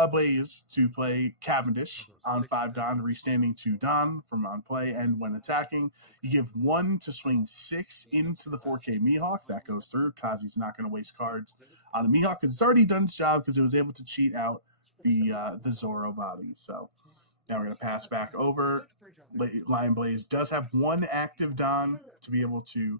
Blaze to play Cavendish on 5 Don, restanding to Don from on play, and when attacking, you give 1 to swing 6 into the 4K Mihawk. That goes through. Kazi's not going to waste cards on the Mihawk because it's already done its job because it was able to cheat out the Zoro body. So now we're going to pass back over. Lion Blaze does have one active Don to be able to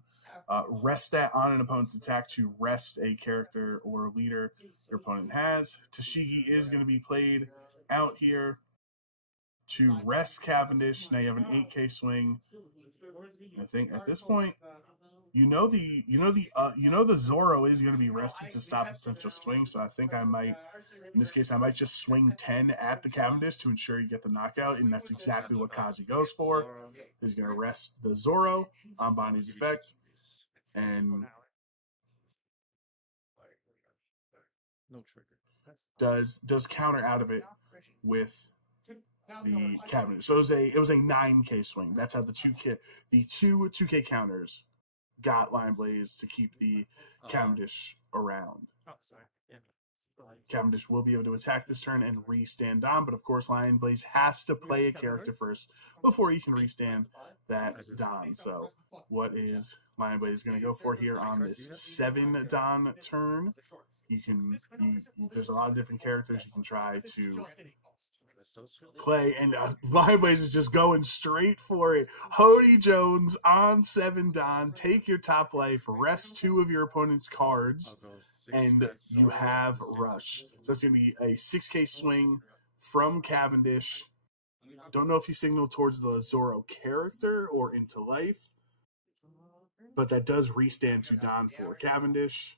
rest that on an opponent's attack to rest a character or leader your opponent has. Tashigi is going to be played out here to rest Cavendish. Now you have an 8K swing. I think at this point, the Zoro is going to be rested to stop a potential swing. So I think I might, in this case, I might just swing 10 at the Cavendish to ensure you get the knockout, and that's exactly what Kazi goes for. He's going to rest the Zoro on Bonnie's effect, and No trigger. does counter out of it with the Cavendish. So it was a 9K swing. That's how the two 2K counters got Lion Blaze to keep the Cavendish around. Oh, sorry. Yeah. Cavendish will be able to attack this turn and re-stand Don, but of course Lion Blaze has to play a character first before he can re-stand that Don. So what is Lion Blaze going to go for here on this 7 Don turn? There's a lot of different characters you can try to play, and Lion Blaze is just going straight for it. Hody Jones on 7 Don. Take your top life, rest 2 of your opponent's cards, and you have Rush. So that's going to be a 6K swing from Cavendish. Don't know if he signaled towards the Zoro character or into life, but that does restand to Don for Cavendish.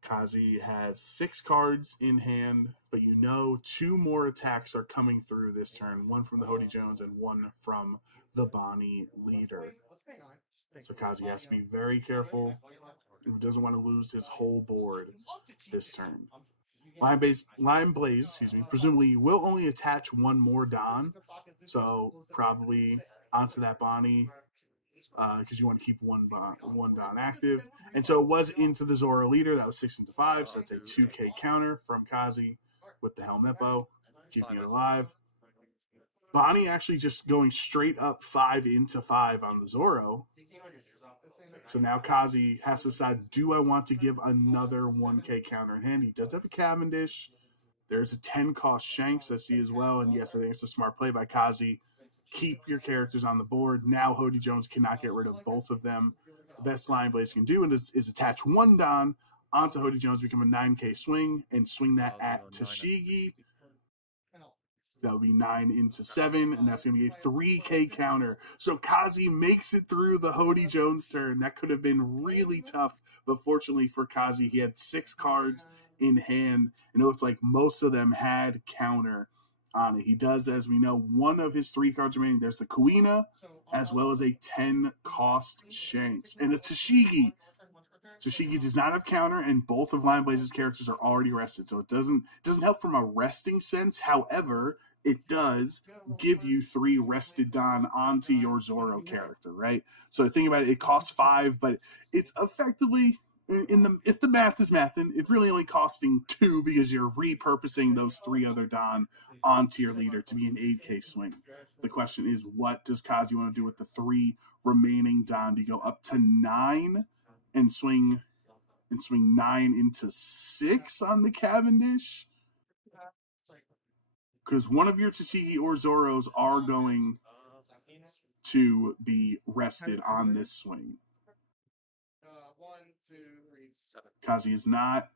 Kazi has 6 cards in hand, but 2 more attacks are coming through this turn. 1 from the Hody Jones and 1 from the Bonnie leader. So Kazi has to be very careful. He doesn't want to lose his whole board this turn. Lion Blaze, presumably will only attach 1 more Don. So probably onto that Bonnie, because you want to keep one Don active. And so it was into the Zoro leader. That was 6 into 5. So that's a 2K counter from Kazi with the Helmet Bow, keeping it alive. Bonnie actually just going straight up 5 into 5 on the Zoro. So now Kazi has to decide, do I want to give another 1K counter in hand? He does have a Cavendish. There's a 10 cost Shanks I see as well. And yes, I think it's a smart play by Kazi. Keep your characters on the board. Now Hody Jones cannot get rid of both of them. The best Lion Blaze can do is attach 1 Don onto Hody Jones, become a 9K swing, and swing that at Tashigi. That would be 9 into 7, and that's going to be a 3K counter. So Kazi makes it through the Hody Jones turn. That could have been really tough, but fortunately for Kazi, he had 6 cards in hand, and it looks like most of them had counter on it. He does, as we know, 1 of his 3 cards remaining. There's the Kuina, as well as a 10 cost Shanks. And a Tashigi. Tashigi does not have counter, and both of Lion Blaze's characters are already rested. So it doesn't help from a resting sense. However, it does give you 3 rested Don onto your Zoro character, right? So think about it, it costs 5, but it's effectively, if the math is mathing, it's really only costing 2 because you're repurposing those 3 other Don onto your leader to be an 8K swing. The question is, what does Kazi want to do with the 3 remaining Don? Do you go up to 9 and swing 9 into 6 on the Cavendish? Because one of your Tashigi or Zoros are going to be rested on this swing. 1, 2, 3, 7. Kazi is not.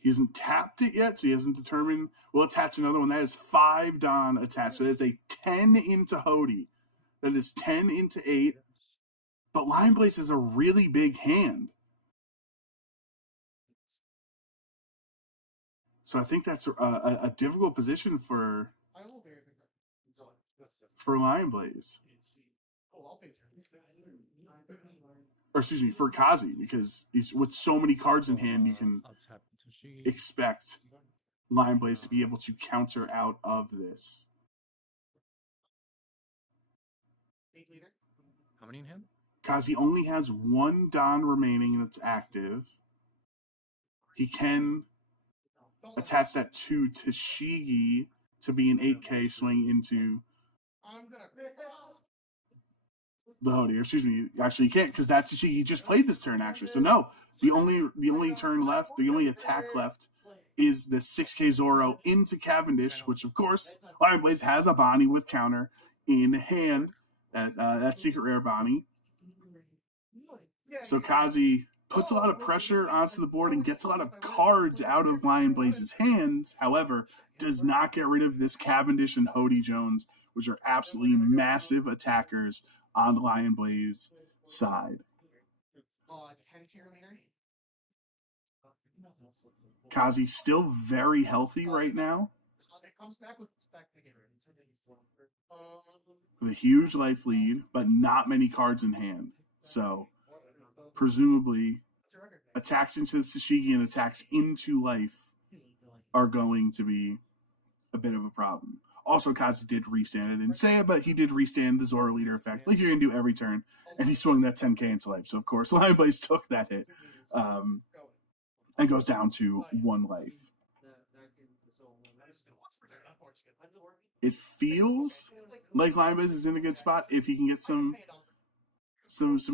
He hasn't tapped it yet, so he hasn't determined. We'll attach another one. That is 5 Don attached. So that is a 10 into Hody. That is 10 into 8. But Lion Blaze is a really big hand. So I think that's a difficult position for Lion Blaze. Or excuse me, for Kazi, because with so many cards in hand, you can expect Lion Blaze to be able to counter out of this. How many in hand? Kazi only has 1 Don remaining that's active. He can attach that to Tashigi to be an 8K swing into the Hody. Or excuse me, actually you can't, because that's Tashigi. He just played this turn actually. So no, the only turn left, the only attack left is the 6K Zoro into Cavendish, which of course Lion Blaze has a Bonnie with counter in hand. That secret rare Bonnie. So Kazi puts a lot of pressure onto the board and gets a lot of cards out of Lion Blaze's hands. However, does not get rid of this Cavendish and Hody Jones, which are absolutely massive attackers on the Lion Blaze side. Kazi's still very healthy right now, with a huge life lead, but not many cards in hand. So, presumably, attacks into the Tsushigi and attacks into life are going to be a bit of a problem. Also, Kazi did restand it and say it, but he did restand the Zoro leader effect, like you're going to do every turn, and he swung that 10k into life. So, of course, Lion Blaze took that hit and goes down to 1 life. It feels like Lion Blaze is in a good spot if he can get some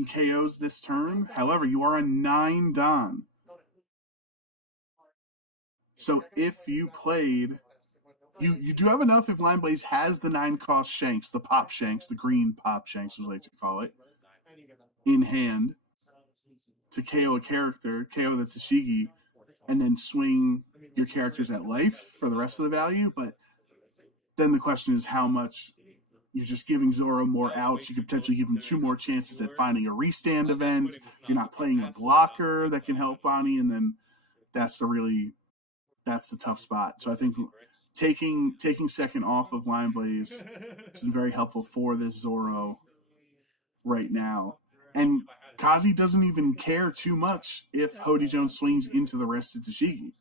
KOs this turn. However, you are a 9 Don. So if you played, you do have enough if Lion Blaze has the 9-cost Shanks, the pop Shanks, the green pop Shanks, as we like to call it, in hand to KO a character, KO the Tsushigi, and then swing your characters at life for the rest of the value. But then the question is how much you're just giving Zoro more outs. You could potentially give him 2 more chances at finding a restand event. You're not playing a blocker that can help Bonnie, and then that's the tough spot. So I think taking second off of Lion Blaze has been very helpful for this Zoro right now. And Kazi doesn't even care too much if Hody Jones swings into the rest of Tsushigi,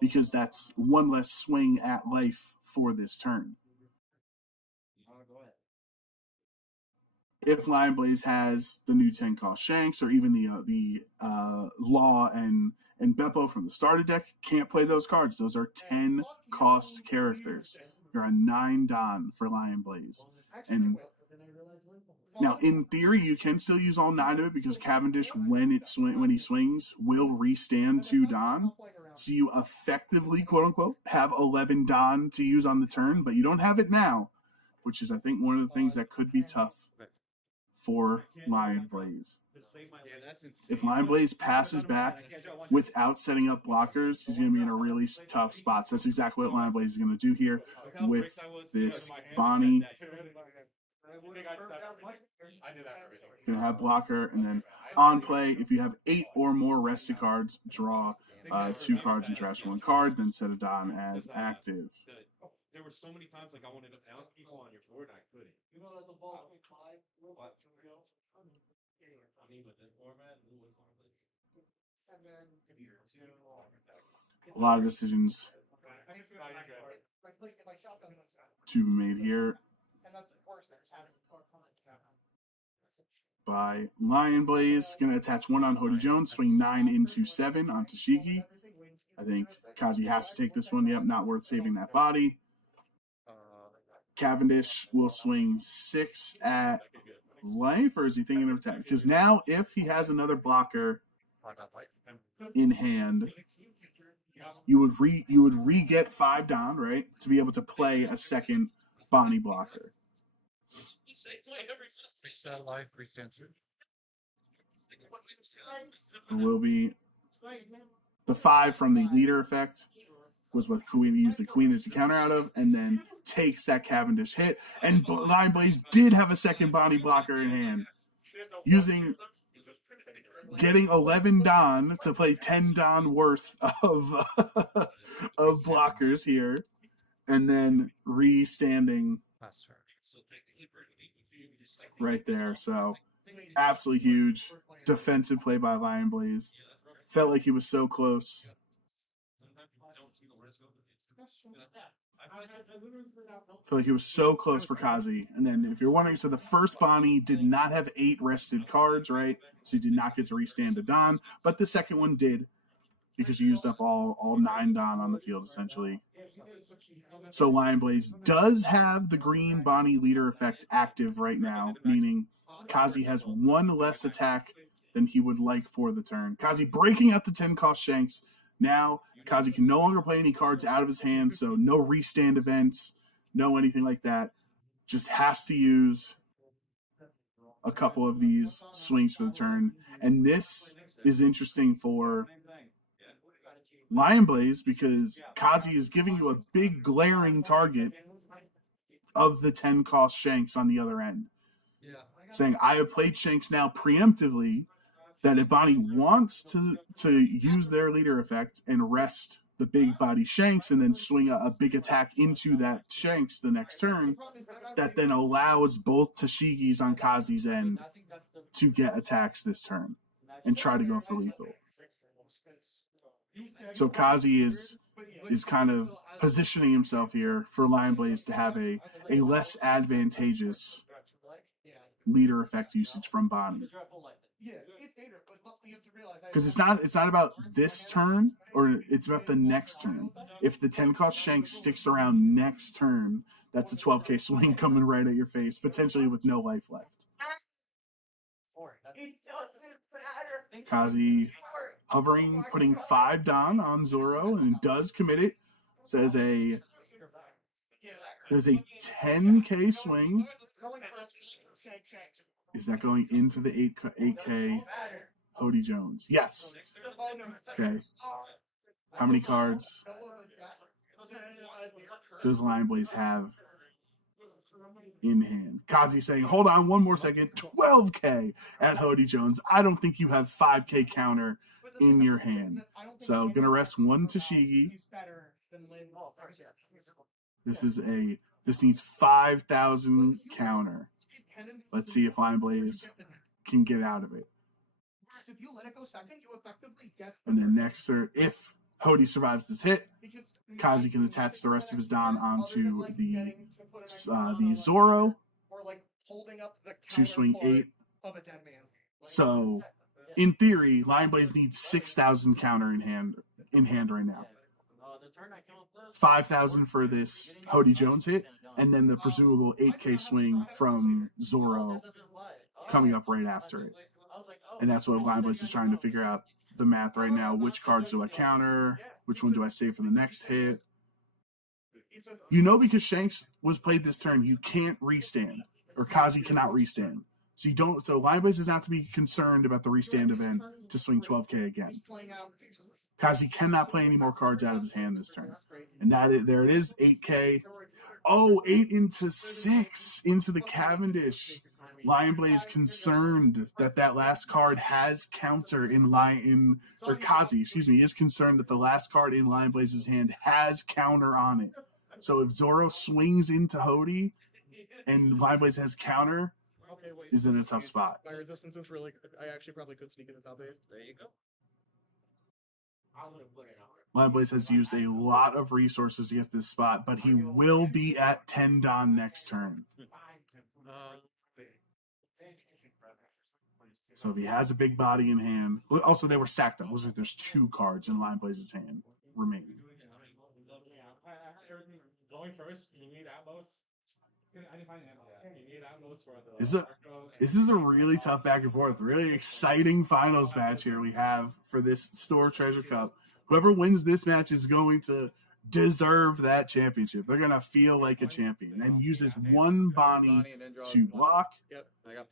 because that's 1 less swing at life for this turn. If Lion Blaze has the new 10-cost Shanks, or even the Law and Beppo from the starter deck, can't play those cards. Those are 10-cost characters. You're a 9 Don for Lion Blaze. And now, in theory, you can still use all 9 of it, because Cavendish, when he swings, will restand 2 Don. So you effectively, quote-unquote, have 11 Don to use on the turn, but you don't have it now, which is, I think, one of the things that could be tough for Lion Blaze. If Lion Blaze passes back without setting up blockers, he's going to be in a really tough spot. So that's exactly what Lion Blaze is going to do here with this Bonnie. Going to have blocker, and then on play, if you have 8 or more rested cards, draw 2 cards and trash 1 card, then set a Don as active. There were so many times like I wanted to out people on your board, I couldn't. You know, there's a ball. A lot of decisions to be made here by Lion Blaze. Going to attach 1 on Hody Jones, swing 9 into 7 on Tsushigi. I think Kazi has to take this one. Yep, not worth saving that body. Cavendish will swing 6 at life, or is he thinking of attack? Because now, if he has another blocker in hand, you would re-get 5 Don, right, to be able to play a second Bonnie blocker. It will be the 5 from the leader effect was what Queen used the Queen to counter out of, and then takes that Cavendish hit. And Lion Blaze did have a second Bonnie blocker in hand, getting 11 Don to play 10 Don worth of of blockers here, and then re-standing right there. So absolutely huge defensive play by Lion Blaze. Felt like he was so close. Felt like he was so close for Kazi. And then if you're wondering, so the first Bonnie did not have 8 rested cards, right? So you did not get to restand a Don, but the second one did, because you used up all 9 Don on the field, essentially. So Lion Blaze does have the green Bonnie leader effect active right now, meaning Kazi has 1 less attack than he would like for the turn. Kazi breaking out the 10-cost Shanks. Now Kazi can no longer play any cards out of his hand, so no restand events, no anything like that. Just has to use a couple of these swings for the turn. And this is interesting for Lion Blaze because Kazi is giving you a big glaring target of the 10 cost Shanks on the other end. Saying, I have played Shanks now preemptively, that if Bonnie wants to use their leader effect and rest the big body Shanks and then swing a big attack into that Shanks the next turn, that then allows both Tashigis on Kazi's end to get attacks this turn and try to go for lethal. So Kazi is kind of positioning himself here for Lion Blaze to have a less advantageous leader effect usage from Bonnie. Because it's not about this turn, or it's about the next turn. If the 10 cost Shank sticks around next turn, that's a 12k swing coming right at your face, potentially with no life left. Kazi hovering, putting 5 Don on Zoro, and does commit it. Says there's a 10k swing. Is that going into the 8k Hody Jones? Yes. Okay. How many cards does Lion Blaze have in hand? Kazi saying, hold on one more second. 12k at Hody Jones. I don't think you have 5k counter in your hand. So gonna rest 1 Tashigi. This needs 5,000 counter. Let's see if Lion Blaze can get out of it. And then next turn, if Hody survives this hit, Kazi can attach the rest of his Don onto the Zoro to swing 8. So, in theory, Lion Blaze needs 6,000 counter in hand right now. 5,000 for this Hody Jones hit, and then the presumable 8k swing from Zoro coming up right after it. And that's what Lion Blaze is trying to figure out the math right now. Which cards do I counter? Which one do I save for the next hit? You know, because Shanks was played this turn, you can't restand, or Kazi cannot restand. So Lion Blaze is not to be concerned about the restand event to swing 12k again. Kazi cannot play any more cards out of his hand this turn. And there it is, 8k. Oh, 8 into 6 into the Cavendish. Lion Blaze concerned that last card has counter Kazi, is concerned that the last card in Lion Blaze's hand has counter on it. So if Zoro swings into Hody and Lion Blaze has counter, is in a tough spot. My resistance is really good. I actually probably could sneak in the top 8. There you go. Lion Blaze has used a lot of resources to get this spot, but he will be at 10 Don next turn. So if he has a big body in hand, also they were stacked up. It looks like there's 2 cards in Lion Blaze's hand remaining. Going first, you need Atmos. I didn't find Atmos. You need Atmos for the. This is a really tough back and forth, really exciting finals match here we have for this Store Treasure Cup. Whoever wins this match is going to deserve that championship. They're going to feel like a champion and uses 1 Bonnie to block.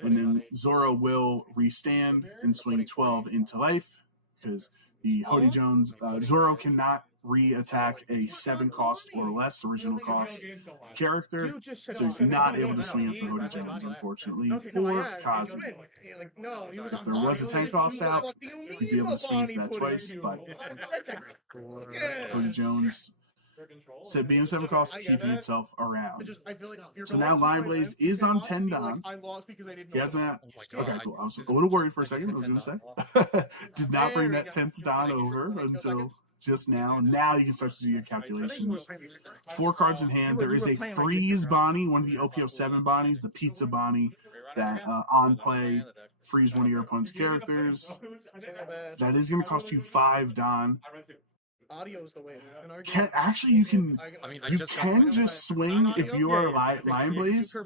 And then Zoro will restand and swing 12 into life because the Hody Jones, Zoro cannot re-attack a 7 cost or less original cost character, so he's not able to swing at the Hody Jones, unfortunately, for Kazi. If there was a 10 cost out, he'd be able to swing into that twice, but Hody Jones said being 7 cost, keeping itself around. So now Lion Blaze is on 10 Don. He hasn't. Okay, cool. I was a little worried for a second. I was going to say. Did not bring that 10th Don over until just now. Now you can start to do your calculations. 4 cards in hand. There is a freeze Bonnie, one of the OPO7 Bonnies, the pizza Bonnie that on play freeze one of your opponent's characters. That is going to cost you 5 Don. Audio's the way. You can just swing if you are Lion Blaze.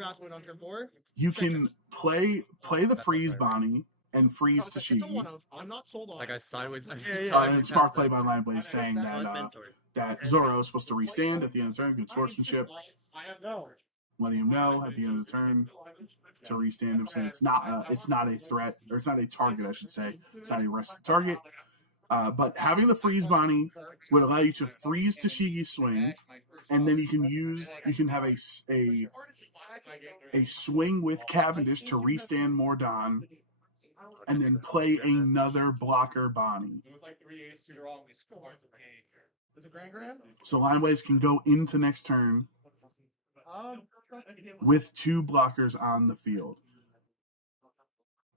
You can play the freeze Bonnie and freeze No, it's a Tashigi. one of. I'm not sold on Like it. I sideways. And smart play by Lion Blaze saying Well, it's that mandatory. that Zoro is supposed to restand at the end of the turn. Good swordsmanship. No. Letting him know at the end of the turn to restand him, saying it's not a threat, or it's not a target, I should say. It's not a rested target. But having the freeze Bonnie would allow you to freeze Tashigi's swing, and then you can have a swing with Cavendish to restand Mordon, and then play another blocker Bonnie. So Lineways can go into next turn with 2 blockers on the field.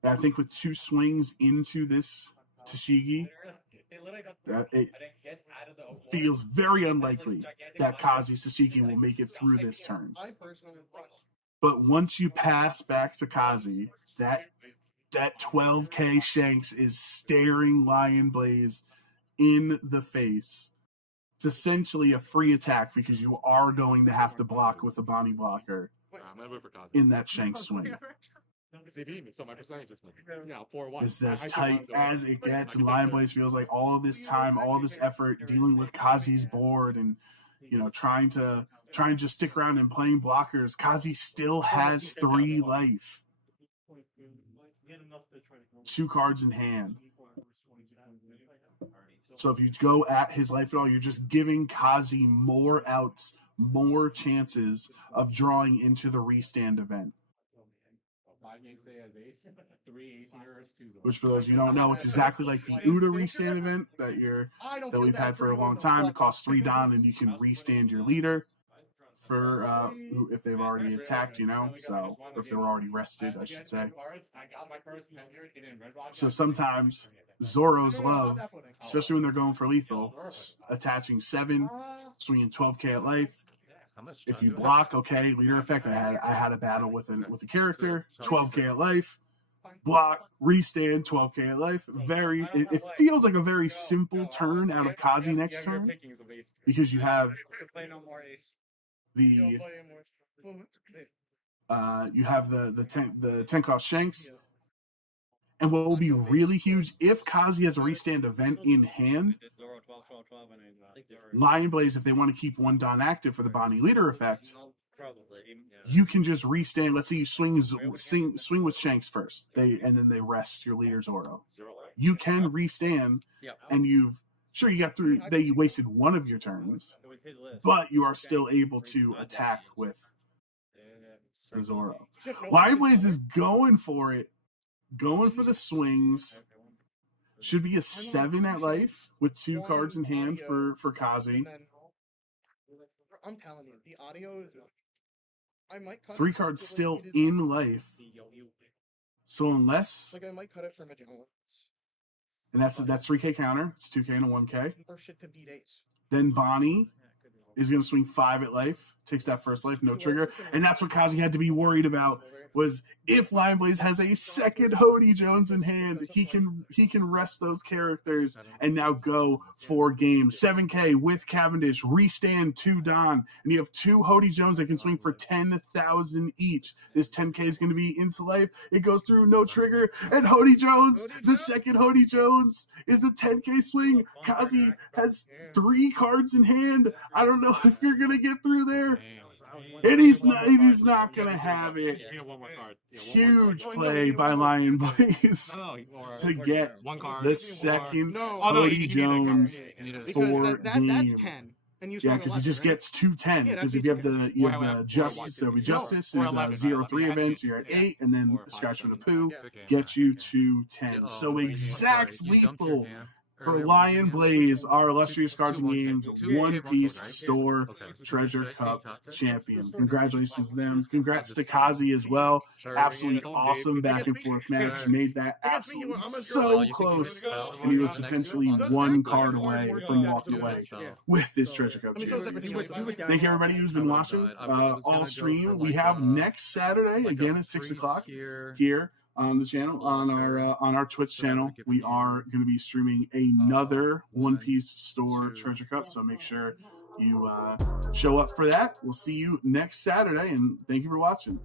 And I think with 2 swings into this Tashigi, it feels very unlikely that Kazi Saseki will make it through this turn. But once you pass back to Kazi, that 12k Shanks is staring Lion Blaze in the face. It's essentially a free attack because you are going to have to block with a Bonnie blocker in that Shanks swing. It's as tight as it gets, and Lion Blaze feels like all of this time, all this effort dealing with Kazi's board and trying to just stick around and playing blockers. Kazi still has 3 life. 2 cards in hand. So if you go at his life at all, you're just giving Kazi more outs, more chances of drawing into the restand event. Which, for those of you who don't know, it's exactly like the Uda restand event that we've had for a long time. It costs 3 Don, and you can restand your leader for if they've already attacked, so or if they were already rested, I should say. So sometimes Zoro's love, especially when they're going for lethal, attaching 7, swinging 12k at life. If you block, okay, leader effect. I had a battle with a character, 12k at life. Block, restand, 12k at life. It feels like a very simple turn out of Kazi next turn because you have the 10 cost Shanks. And what will be really huge, if Kazi has a restand event in hand, Lion Blaze, if they want to keep 1 Don active for the Bonnie leader effect, you can just restand. Let's say you swing with Shanks first, and then they rest your leader Zoro. You can restand, and you got through. They wasted 1 of your turns, but you are still able to attack with the Zoro. Lion Blaze is going for it. Going for the swings. Should be a 7 at life with 2 cards in hand for Kazi. I'm telling you, the audio is. I might cut 3 cards still in life. So unless I might cut it for Magellan. And that's 3k counter. It's 2k and a 1k. Or shit to beat ace. Then Bonnie is going to swing 5 at life. Takes that first life, no trigger. And that's what Kazi had to be worried about. Was if Lion Blaze has a second Hody Jones in hand, he can rest those characters and now go 4 games. 7k with Cavendish, restand 2 Don, and you have 2 Hody Jones that can swing for 10,000 each. This 10k is going to be into life. It goes through, no trigger, and Hody Jones, the second Hody Jones, is the 10k swing. Kazi has 3 cards in hand. I don't know if you're going to get through there. And he's not going to have it. Huge play by Lion Blaze to get the second Hody Jones for game. That's 10. Yeah, because he just gets 210. Because if you have the Justice, there'll be Justice is a 0-3 event, so you're at 8, and then Scratchman of Pooh gets you to 10. So exact lethal for Lion Blaze, our illustrious cards and games One Piece store Treasure Cup champion. Congratulations to them. Congrats to Kazi as well. Absolutely awesome back and forth match. Made that absolutely so close. And he was potentially 1 card away from walking away with this Treasure Cup championship. Thank you everybody who's been watching all stream. We have next Saturday again at 6 o'clock here on the channel, on our Twitch channel. We are going to be streaming another One Piece store Treasure Cup, so make sure you show up for that. We'll see you next Saturday, and thank you for watching.